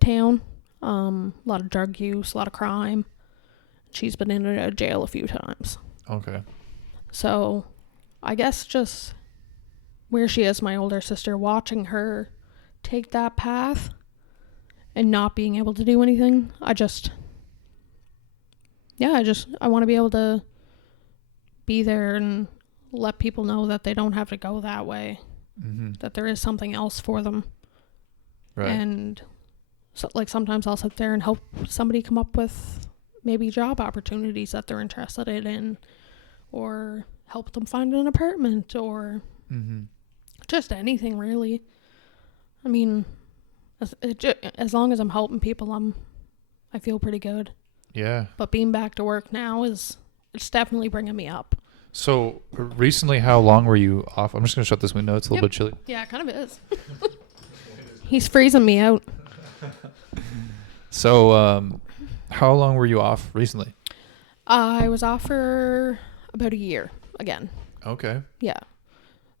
town. A lot of drug use, a lot of crime. She's been in a jail a few times. Okay. So, I guess just where she is, my older sister, watching her take that path and not being able to do anything, I want to be able to be there and let people know that they don't have to go that way. Mm-hmm. That there is something else for them. Right. And so, like, sometimes I'll sit there and help somebody come up with maybe job opportunities that they're interested in, or help them find an apartment, or just anything really. I mean, as long as I'm helping people, I feel pretty good. Yeah. But being back to work now it's definitely bringing me up. So recently, how long were you off? I'm just going to shut this window. It's a little bit chilly. Yeah, it kind of is. He's freezing me out. So how long were you off recently? I was off for about a year again. Okay. Yeah.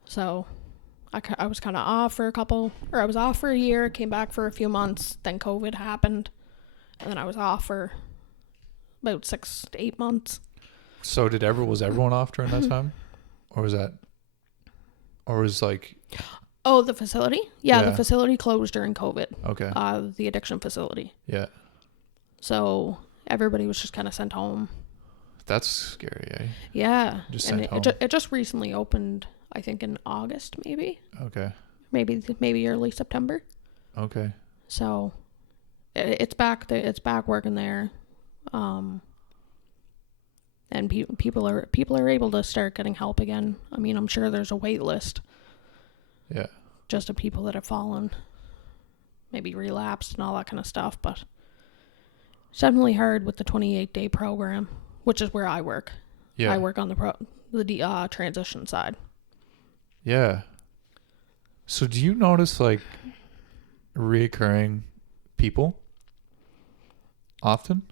So I was kind of off for I was off for a year, came back for a few months, then COVID happened, and then I was off for about 6 to 8 months. So was everyone off during that time? Or was like... Oh, the facility? Yeah, Yeah. the facility closed during COVID. Okay. The addiction facility. Yeah. So everybody was just kind of sent home. That's scary, eh? Yeah. Just and sent home. It just recently opened, I think in August maybe. Okay. Maybe early September. Okay. So it's back working there. And people are able to start getting help again. I mean, I'm sure there's a wait list. Yeah. Just of people that have fallen, maybe relapsed and all that kind of stuff. But it's definitely hard with the 28-day program, which is where I work. Yeah. I work on the transition side. Yeah. So do you notice like reoccurring people often?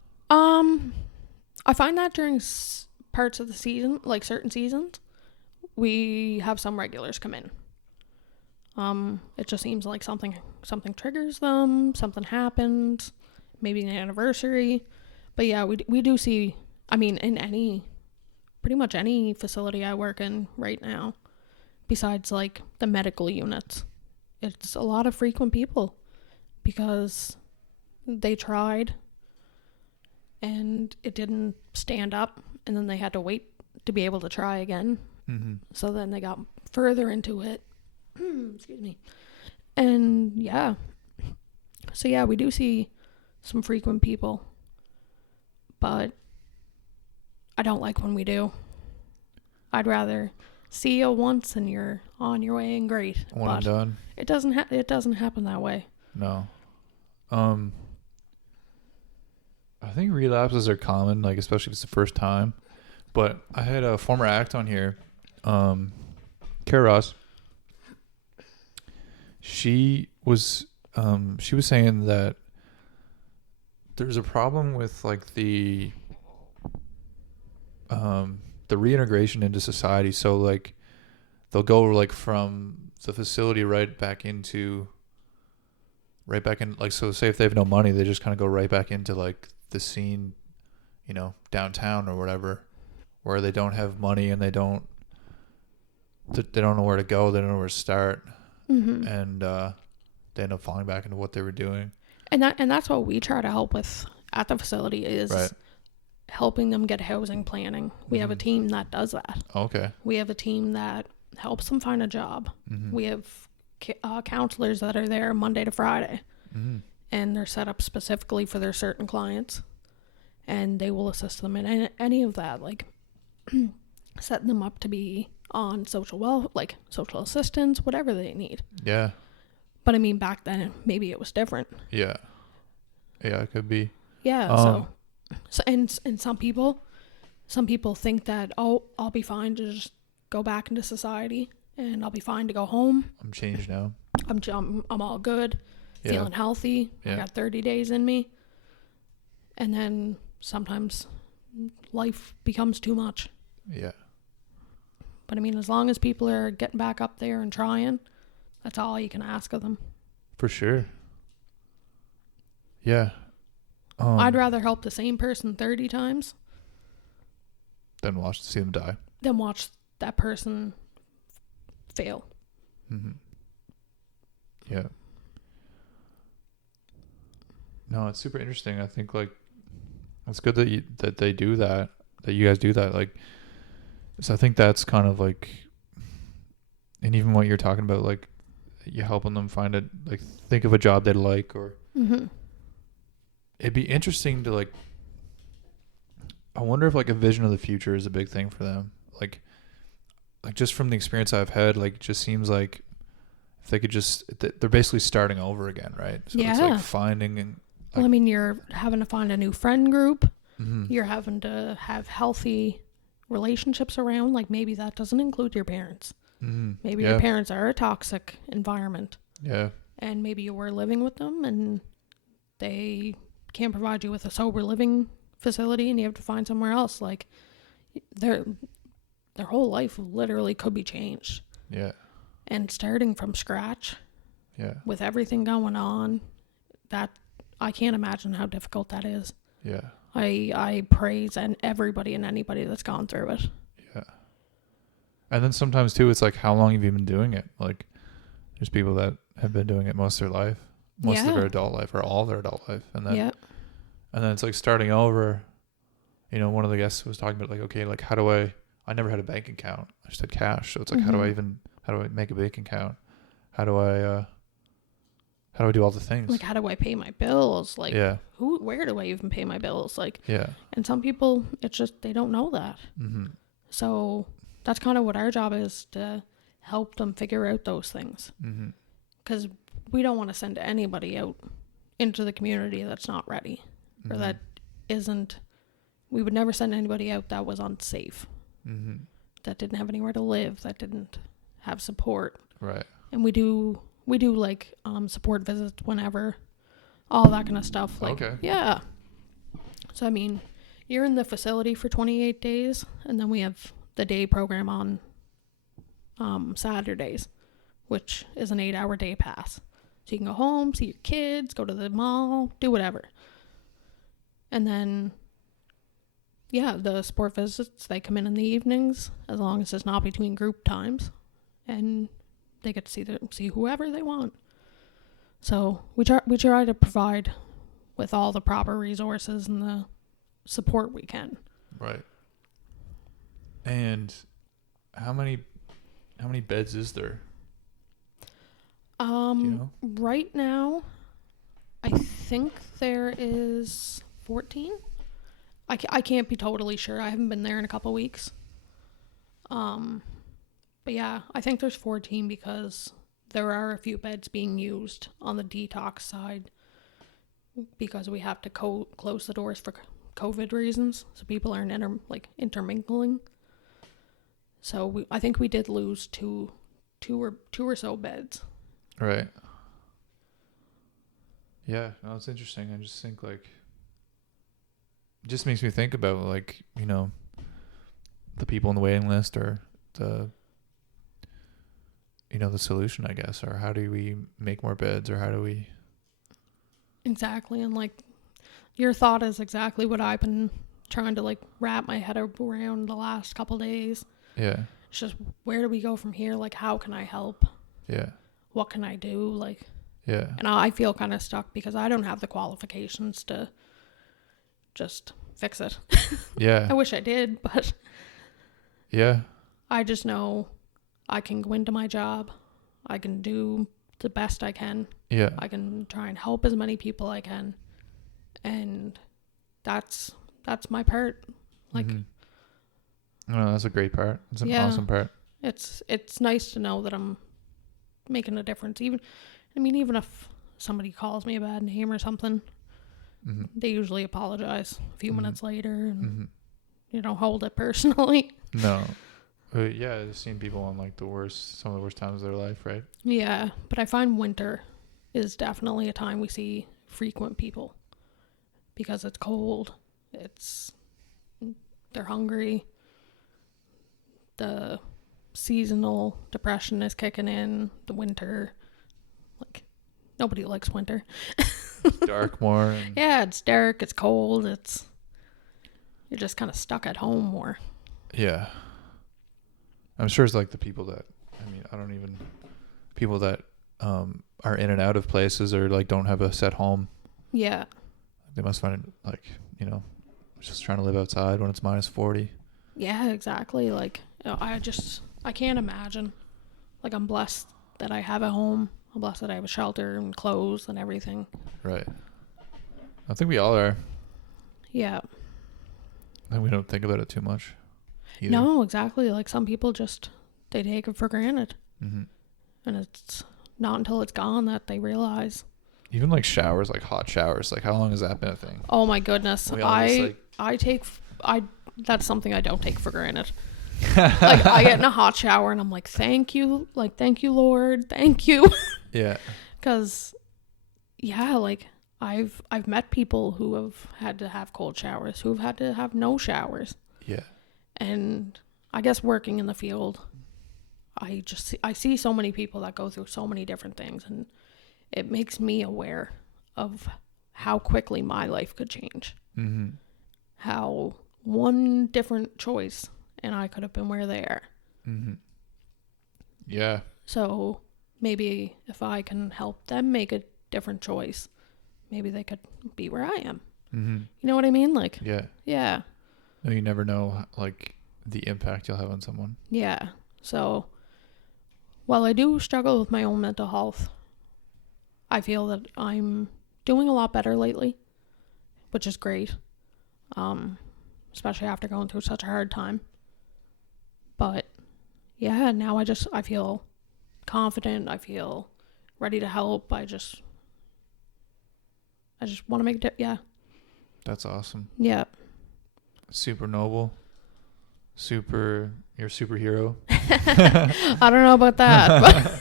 I find that during parts of the season, like certain seasons, we have some regulars come in. It just seems like something triggers them, something happens, maybe an anniversary. But yeah, we do see, I mean, in pretty much any facility I work in right now, besides like the medical units, it's a lot of frequent people because they tried and it didn't stand up, and then they had to wait to be able to try again. Mm-hmm. So then they got further into it. Excuse me. And yeah. So yeah, we do see some frequent people, but I don't like when we do. I'd rather see you once and you're on your way and great. One and done. It doesn't happen that way. No. I think relapses are common, like especially if it's the first time. But I had a former addict on here, Kara Ross. She was saying that there's a problem with like the reintegration into society. So like they'll go like from the facility right back in, like, so say if they have no money, they just kind of go right back into like the scene, downtown or whatever, where they don't have money and they don't know where to go, they don't know where to start, and they end up falling back into what they were doing. And that's what we try to help with at the facility is helping them get housing planning. We have a team that does that. Okay. We have a team that helps them find a job. We have counselors that are there Monday to Friday, and they're set up specifically for their certain clients, and they will assist them in any of that, like setting them up to be on social assistance, whatever they need. Yeah. But I mean, back then maybe it was different. Yeah, it could be. Yeah. So and some people think that, I'll be fine to just go back into society and I'll be fine to go home. I'm changed now. I'm all good, feeling healthy. I got 30 days in me. And then sometimes life becomes too much. Yeah. But I mean, as long as people are getting back up there and trying, that's all you can ask of them. For sure. Yeah. I'd rather help the same person 30 times than see them die. Than watch that person fail. Yeah. No, it's super interesting. I think like it's good that they do that you guys do that. Like, so I think that's kind of like, and even what you're talking about, like you helping them find it, like think of a job they like, or it'd be interesting to like, I wonder if like a vision of the future is a big thing for them. Like just from the experience I've had, like it just seems like if they could they're basically starting over again, right? So it's like finding and. Like, well, I mean, you're having to find a new friend group. You're having to have healthy relationships around. Like maybe that doesn't include your parents. Maybe your parents are a toxic environment. Yeah. And maybe you were living with them and they can't provide you with a sober living facility and you have to find somewhere else. Like their whole life literally could be changed. Yeah. And starting from scratch. Yeah. With everything going on, that I can't imagine how difficult that is. Yeah. I praise everybody and anybody that's gone through it. Yeah. And then sometimes too, it's like, how long have you been doing it? Like there's people that have been doing it most of their life, most of their adult life, or all their adult life. And then, and then it's like starting over. One of the guests was talking about like, okay, like how do I never had a bank account. I just had cash. So it's like, how do I make a bank account? How do I do all the things? Like, how do I pay my bills? Like, where do I even pay my bills? Like, and some people, it's just, they don't know that. So that's kind of what our job is, to help them figure out those things. Because we don't want to send anybody out into the community that's not ready or that isn't, we would never send anybody out that was unsafe, that didn't have anywhere to live, that didn't have support. Right. And we do like support visits whenever, all that kind of stuff. Like, yeah. So I mean, you're in the facility for 28 days, and then we have the day program on Saturdays, which is an 8-hour day pass. So you can go home, see your kids, go to the mall, do whatever. And then, the sport visits, they come in the evenings, as long as it's not between group times, and they get to see whoever they want. So we try to provide with all the proper resources and the support we can. Right. And how many beds is there? Do you know? Right now, I think there is 14. I can't be totally sure. I haven't been there in a couple weeks. But yeah, I think there's 14 because there are a few beds being used on the detox side because we have to close the doors for COVID reasons, so people aren't intermingling. So I think we did lose two or so beds. Right. Yeah, no, it's interesting. I just think like, it just makes me think about like, the people on the waiting list, or the the solution, I guess, or how do we make more beds, or how do we... Exactly. And like, your thought is exactly what I've been trying to like wrap my head around the last couple days. Yeah. It's just, where do we go from here? Like, how can I help? Yeah. What can I do? Like, yeah. And I feel kind of stuck because I don't have the qualifications to just fix it. Yeah. I wish I did, but yeah. I just know I can go into my job. I can do the best I can. Yeah. I can try and help as many people I can. And that's my part. Like, No, that's a great part. It's an awesome part. It's nice to know that I'm making a difference. Even if somebody calls me a bad name or something, they usually apologize a few minutes later and you don't hold it personally. No. Yeah, I've seen people on like some of the worst times of their life, right? Yeah, but I find winter is definitely a time we see frequent people because it's cold. They're hungry. The seasonal depression is kicking in. The winter, like, nobody likes winter. It's dark more. And... yeah, it's dark. It's cold. You're just kind of stuck at home more. Yeah. I'm sure it's like the people that, people that are in and out of places or like don't have a set home. Yeah. They must find it like, just trying to live outside when it's -40. Yeah, exactly. Like, I can't imagine. Like, I'm blessed that I have a home. I'm blessed that I have a shelter and clothes and everything. Right. I think we all are. Yeah. And we don't think about it too much either. No, exactly. Like, some people they take it for granted. And it's not until it's gone that they realize. Even like showers, like hot showers, like how long has that been a thing? Oh my goodness. That's something I don't take for granted. Like, I get in a hot shower and I'm like, thank you, Lord, thank you. Yeah. Because, yeah, like, I've met people who have had to have cold showers, who've had to have no showers. Yeah. And I guess working in the field, I see so many people that go through so many different things, and it makes me aware of how quickly my life could change. How one different choice and I could have been where they are. Yeah. So maybe if I can help them make a different choice, maybe they could be where I am. You know what I mean? Like, yeah. No, you never know, like, the impact you'll have on someone. Yeah. So while I do struggle with my own mental health, I feel that I'm doing a lot better lately, which is great. Especially after going through such a hard time. But yeah, now I feel confident. I feel ready to help. I just want to make it. Yeah. That's awesome. Yeah. Super noble. You're a superhero. I don't know about that.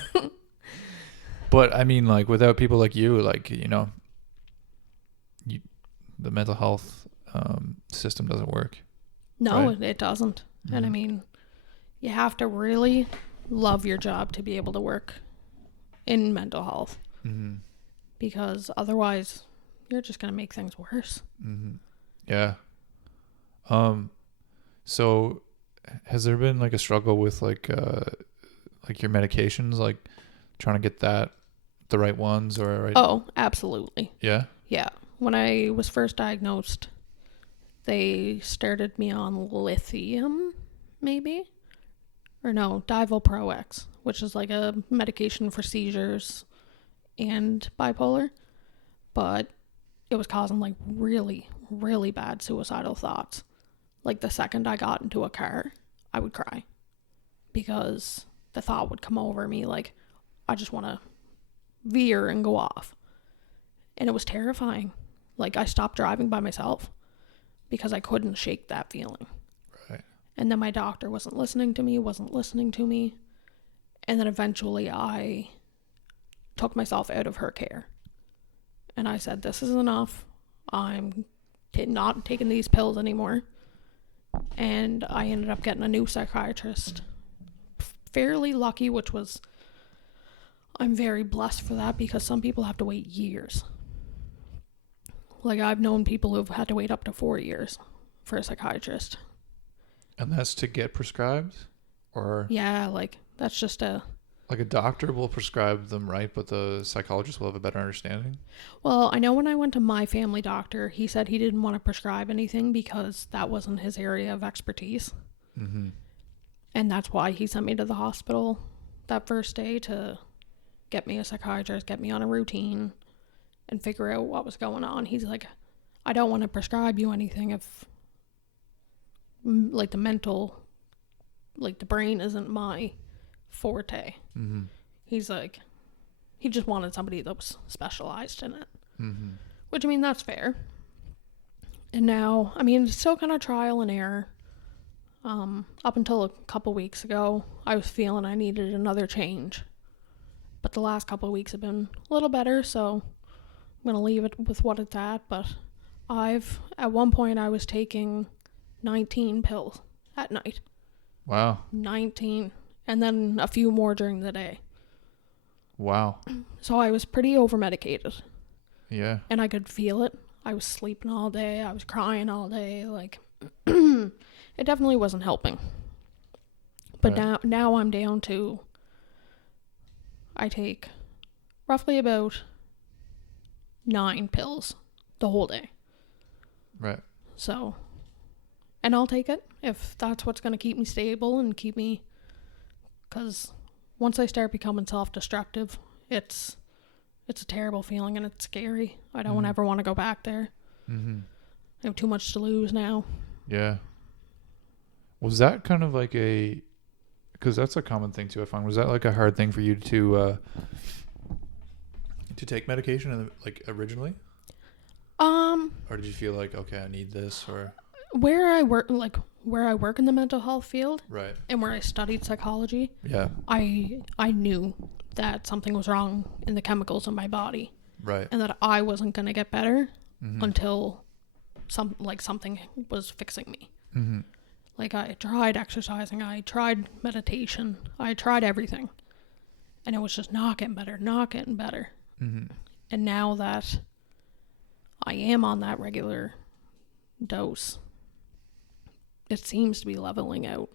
But I mean, like, without people like you, like, the mental health system doesn't work. No, right? It doesn't. And I mean, you have to really love your job to be able to work in mental health. Because otherwise you're just going to make things worse. Yeah. So has there been like a struggle with like your medications, like trying to get the right ones or right? Oh, absolutely. Yeah. Yeah. When I was first diagnosed, they started me on lithium, maybe? Or no, Dival-Pro-X, which is like a medication for seizures and bipolar. But it was causing like really, really bad suicidal thoughts. Like, the second I got into a car, I would cry. Because the thought would come over me like, I just want to veer and go off. And it was terrifying. Like, I stopped driving by myself because I couldn't shake that feeling. Right. And then my doctor wasn't listening to me. And then eventually I took myself out of her care. And I said, this is enough. I'm not taking these pills anymore. And I ended up getting a new psychiatrist. Fairly lucky, which was I'm very blessed for that, because some people have to wait years. Like, I've known people who've had to wait up to 4 years for a psychiatrist. And that's to get prescribed? Or Yeah, like, that's just a... like a doctor will prescribe them, right? But the psychologist will have a better understanding? Well, I know when I went to my family doctor, he said he didn't want to prescribe anything because that wasn't his area of expertise. Mm-hmm. And that's why he sent me to the hospital that first day, to get me a psychiatrist, get me on a routine, and figure out what was going on. He's like, I don't want to prescribe you anything if, like, the mental, like, the brain isn't my forte. Mm-hmm. He's like, he just wanted somebody that was specialized in it. Mm-hmm. Which, I mean, that's fair. And now, I mean, it's still kind of trial and error. Up until a couple weeks ago, I was feeling I needed another change. But the last couple of weeks have been a little better, so I'm going to leave it with what it's at. But at one point, I was taking 19 pills at night. Wow. 19. And then a few more during the day. Wow. So I was pretty over-medicated. Yeah. And I could feel it. I was sleeping all day. I was crying all day. Like, it definitely wasn't helping. But Right. now I'm down to, I take roughly about 9 pills the whole day. Right. So, and I'll take it if that's what's going to keep me stable and keep me, because once I start becoming self-destructive, it's a terrible feeling and it's scary. I don't ever want to go back there. Mm-hmm. I have too much to lose now. Yeah. Was that kind of like because that's a common thing too, I find. Was that like a hard thing for you to take medication like originally? Or did you feel like, okay, I need this, or? Where I work in the mental health field, Right. and where I studied psychology, Yeah. I knew that something was wrong in the chemicals in my body. Right. And that I wasn't going to get better Mm-hmm. until something was fixing me. Mm-hmm. Like, I tried exercising, I tried meditation, I tried everything. And it was just not getting better. Mm-hmm. And now that I am on that regular dose, it seems to be leveling out.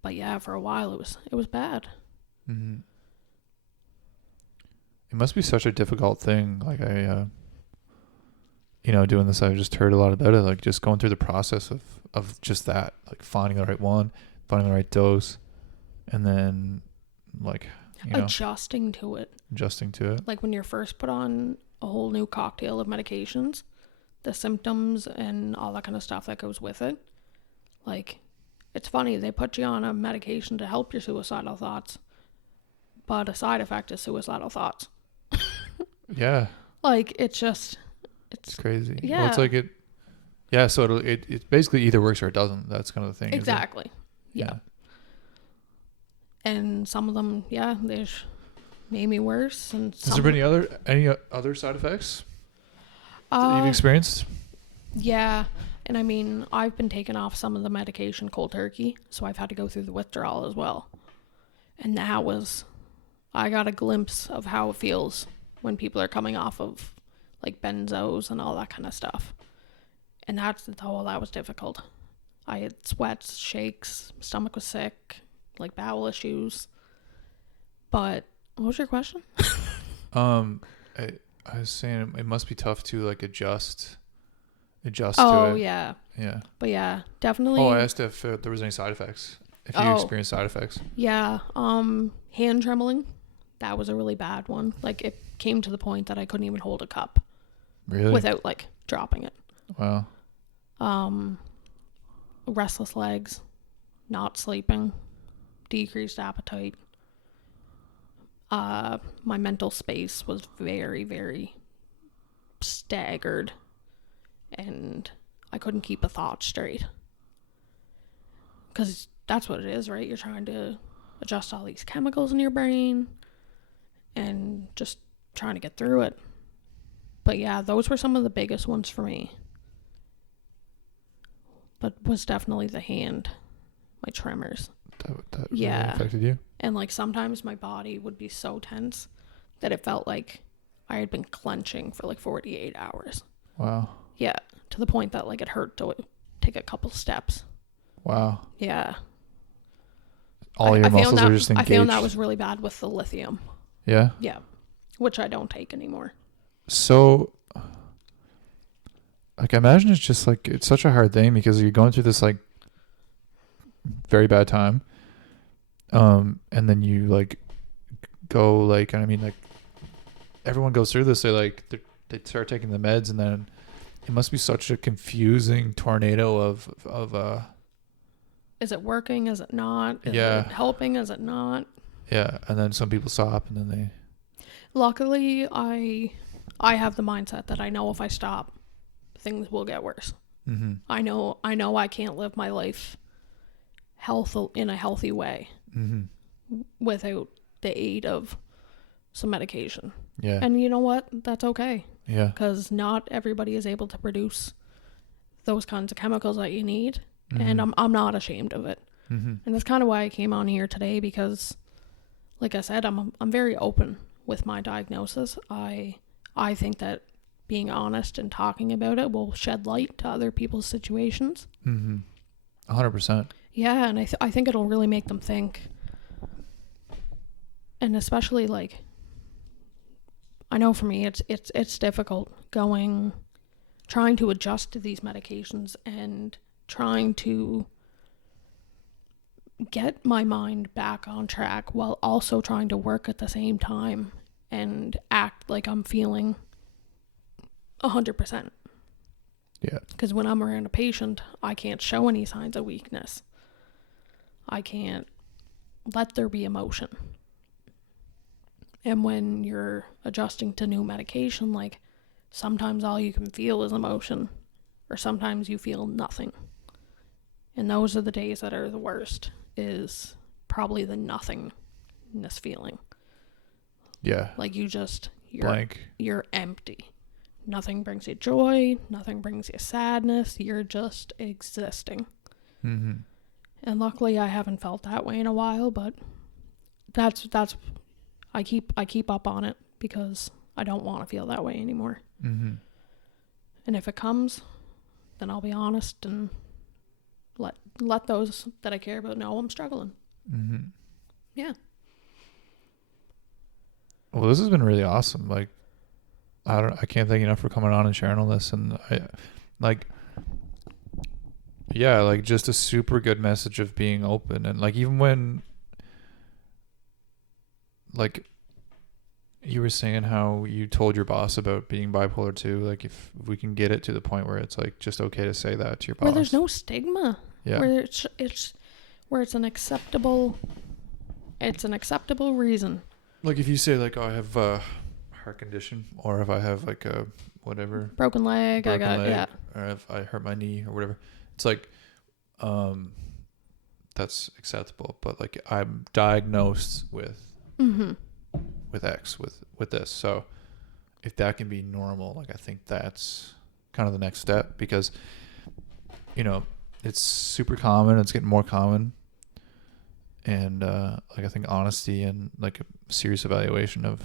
But yeah, for a while it was bad. Mm-hmm. It must be such a difficult thing. Like doing this, I've just heard a lot about it. Like just going through the process of just that, like finding the right one, finding the right dose, and then like Adjusting to it. adjusting to it. Like when you're first put on a whole new cocktail of medications, the symptoms and all that kind of stuff that goes with it. Like, it's funny, they put you on a medication to help your suicidal thoughts, but a side effect is suicidal thoughts. Yeah. Like, it's crazy. Yeah. Well, it's like it. Yeah. So it basically either works or it doesn't. That's kind of the thing. Exactly. Yeah. And some of them, they made me worse. And Has there been any other side effects that you've experienced? Yeah. And I mean, I've been taking off some of the medication cold turkey, so I've had to go through the withdrawal as well. And I got a glimpse of how it feels when people are coming off of like benzos and all that kind of stuff. And that was difficult. I had sweats, shakes, stomach was sick, like bowel issues. But what was your question? I was saying it must be tough to like adjust to it. Oh, yeah. Yeah. But yeah, definitely. Oh, I asked if there was any side effects. If you experienced side effects. Yeah. Hand trembling. That was a really bad one. Like, it came to the point that I couldn't even hold a cup. Really? Without like dropping it. Wow. Restless legs, not sleeping, decreased appetite. My mental space was very, very staggered, and I couldn't keep a thought straight. Because that's what it is, right? You're trying to adjust all these chemicals in your brain and just trying to get through it. But yeah, those were some of the biggest ones for me. But was definitely the hand, my tremors. That really affected you? And like sometimes my body would be so tense, that it felt like I had been clenching for like 48 hours. Wow. Yeah, to the point that like it hurt to take a couple steps. Wow. Yeah. All your muscles are just engaged. I found that was really bad with the lithium. Yeah? Yeah, which I don't take anymore. So, like, I imagine it's just like, it's such a hard thing because you're going through this like very bad time. And then you like go like, I mean, like everyone goes through this. They start taking the meds, and then it must be such a confusing tornado of is it working? Is it not? Is yeah. it helping? Is it not? Yeah. And then some people stop, and then they. Luckily, I have the mindset that I know if I stop, things will get worse. Mm-hmm. I know I can't live my life in a healthy way without the aid of some medication. Yeah. And you know what? That's okay. Yeah. Because not everybody is able to produce those kinds of chemicals that you need. And I'm not ashamed of it. And that's kind of why I came on here today, because like I said, I'm very open with my diagnosis. I think that being honest and talking about it will shed light to other people's situations. 100%. Yeah, and I think it'll really make them think. And especially like, I know for me it's difficult trying to adjust to these medications and trying to get my mind back on track while also trying to work at the same time and act like I'm feeling 100%. Yeah. Because when I'm around a patient, I can't show any signs of weakness. I can't let there be emotion. And when you're adjusting to new medication, like sometimes all you can feel is emotion, or sometimes you feel nothing. And those are the days that are the worst, is probably the nothingness feeling. Yeah. Like you're blank. You're empty. Nothing brings you joy. Nothing brings you sadness. You're just existing. And luckily I haven't felt that way in a while, but that's I keep up on it because I don't want to feel that way anymore. And if it comes, then I'll be honest and let those that I care about know I'm struggling. Yeah. Well, this has been really awesome. Like, I can't thank you enough for coming on and sharing all this. And just a super good message of being open. And like, even when, like, you were saying how you told your boss about being bipolar 2, like if we can get it to the point where it's like just okay to say that to your boss. Where there's no stigma. Yeah. Where it's an acceptable reason. Like if you say like, oh, I have a heart condition, or if I have like a whatever broken leg, or if I hurt my knee or whatever, it's like that's acceptable. But like I'm diagnosed with X, with this, so if that can be normal, like I think that's kind of the next step, because it's super common, it's getting more common, and like I think honesty and like a serious evaluation of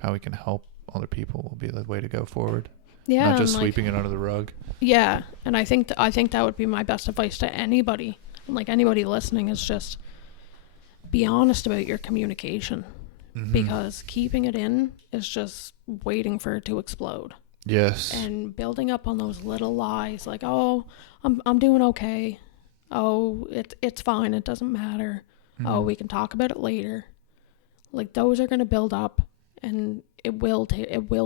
how we can help other people will be the way to go forward. Yeah, not just sweeping it under the rug. Yeah, and I think that would be my best advice to anybody, and like anybody listening, is just be honest about your communication, because keeping it in is just waiting for it to explode. Yes. And building up on those little lies, like, oh, I'm doing okay. Oh, it's fine. It doesn't matter. Oh, we can talk about it later. Like those are going to build up, and it will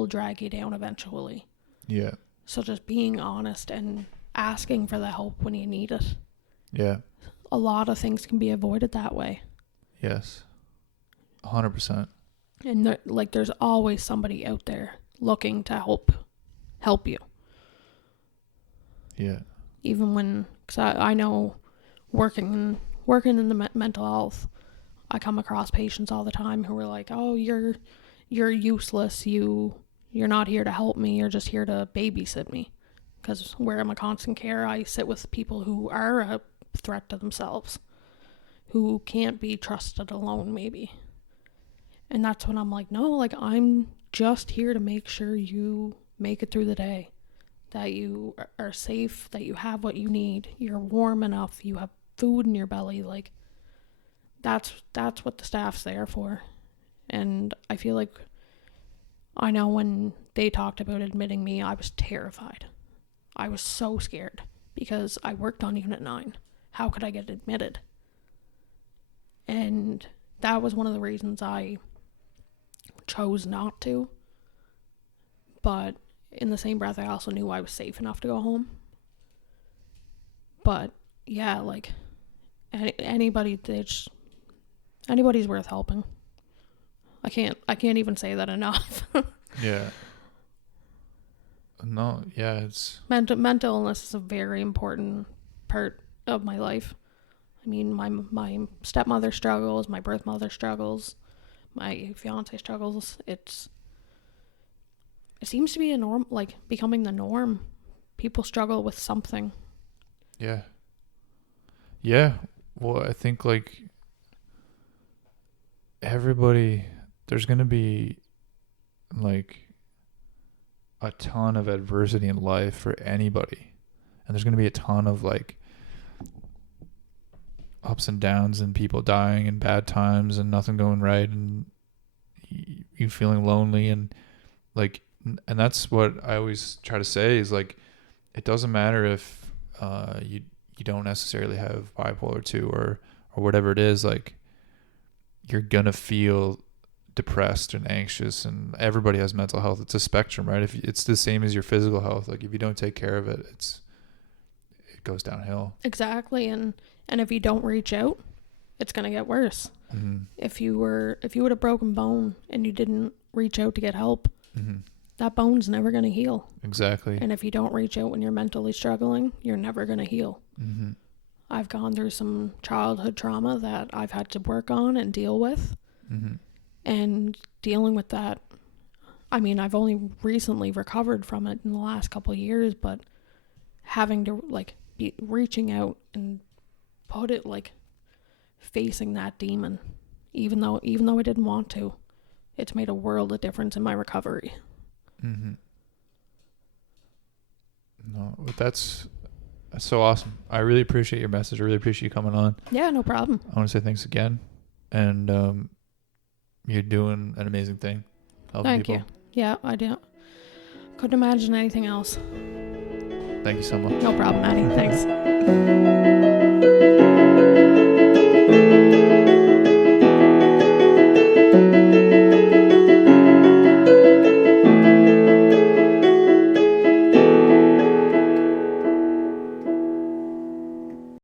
drag you down eventually. Yeah. So just being honest and asking for the help when you need it. Yeah. A lot of things can be avoided that way. Yes. 100%. And there's always somebody out there looking to help you. Yeah. Even when, cause I know working in the mental health, I come across patients all the time who are like, oh, you're useless. You're not here to help me. You're just here to babysit me. Because where I'm a constant care, I sit with people who are a threat to themselves, who can't be trusted alone maybe. And that's when I'm like, no, like, I'm just here to make sure you make it through the day, that you are safe, that you have what you need, you're warm enough, you have food in your belly. Like, that's what the staff's there for. And I feel like, I know when they talked about admitting me, I was terrified. I was so scared because I worked on Unit 9. How could I get admitted? And that was one of the reasons I chose not to. But in the same breath, I also knew I was safe enough to go home. But yeah, like, anybody's worth helping. I can't even say that enough. Yeah. No, yeah, it's mental illness is a very important part of my life. I mean, my stepmother struggles, my birth mother struggles, my fiance struggles. It seems to be a norm, like, becoming the norm. People struggle with something. Yeah. Yeah. Well, I think, like, everybody, there's going to be, like, a ton of adversity in life for anybody. And there's going to be a ton of, like, ups and downs and people dying and bad times and nothing going right and you feeling lonely and, like, and that's what I always try to say is, like, it doesn't matter if you don't necessarily have bipolar 2 or whatever it is. Like, you're gonna feel depressed and anxious, and everybody has mental health. It's a spectrum, right? If it's the same as your physical health, like, if you don't take care of it, it goes downhill. Exactly. And if you don't reach out, it's gonna get worse. Mm-hmm. If you had a broken bone and you didn't reach out to get help, Mm-hmm. that bone's never gonna heal. Exactly. And if you don't reach out when you're mentally struggling, you're never gonna heal. Mm-hmm. I've gone through some childhood trauma that I've had to work on and deal with. Mm-hmm. And dealing with that, I mean, I've only recently recovered from it in the last couple of years, but having to, like, be reaching out and put it, like, facing that demon, even though I didn't want to, it's made a world of difference in my recovery. Mm-hmm. No, but that's so awesome. I really appreciate your message. I really appreciate you coming on. Yeah, no problem. I want to say thanks again. And you're doing an amazing thing. Helping Thank people. you. Yeah, I do. Couldn't imagine anything else. Thank you so much. No problem, Maddie. Thanks.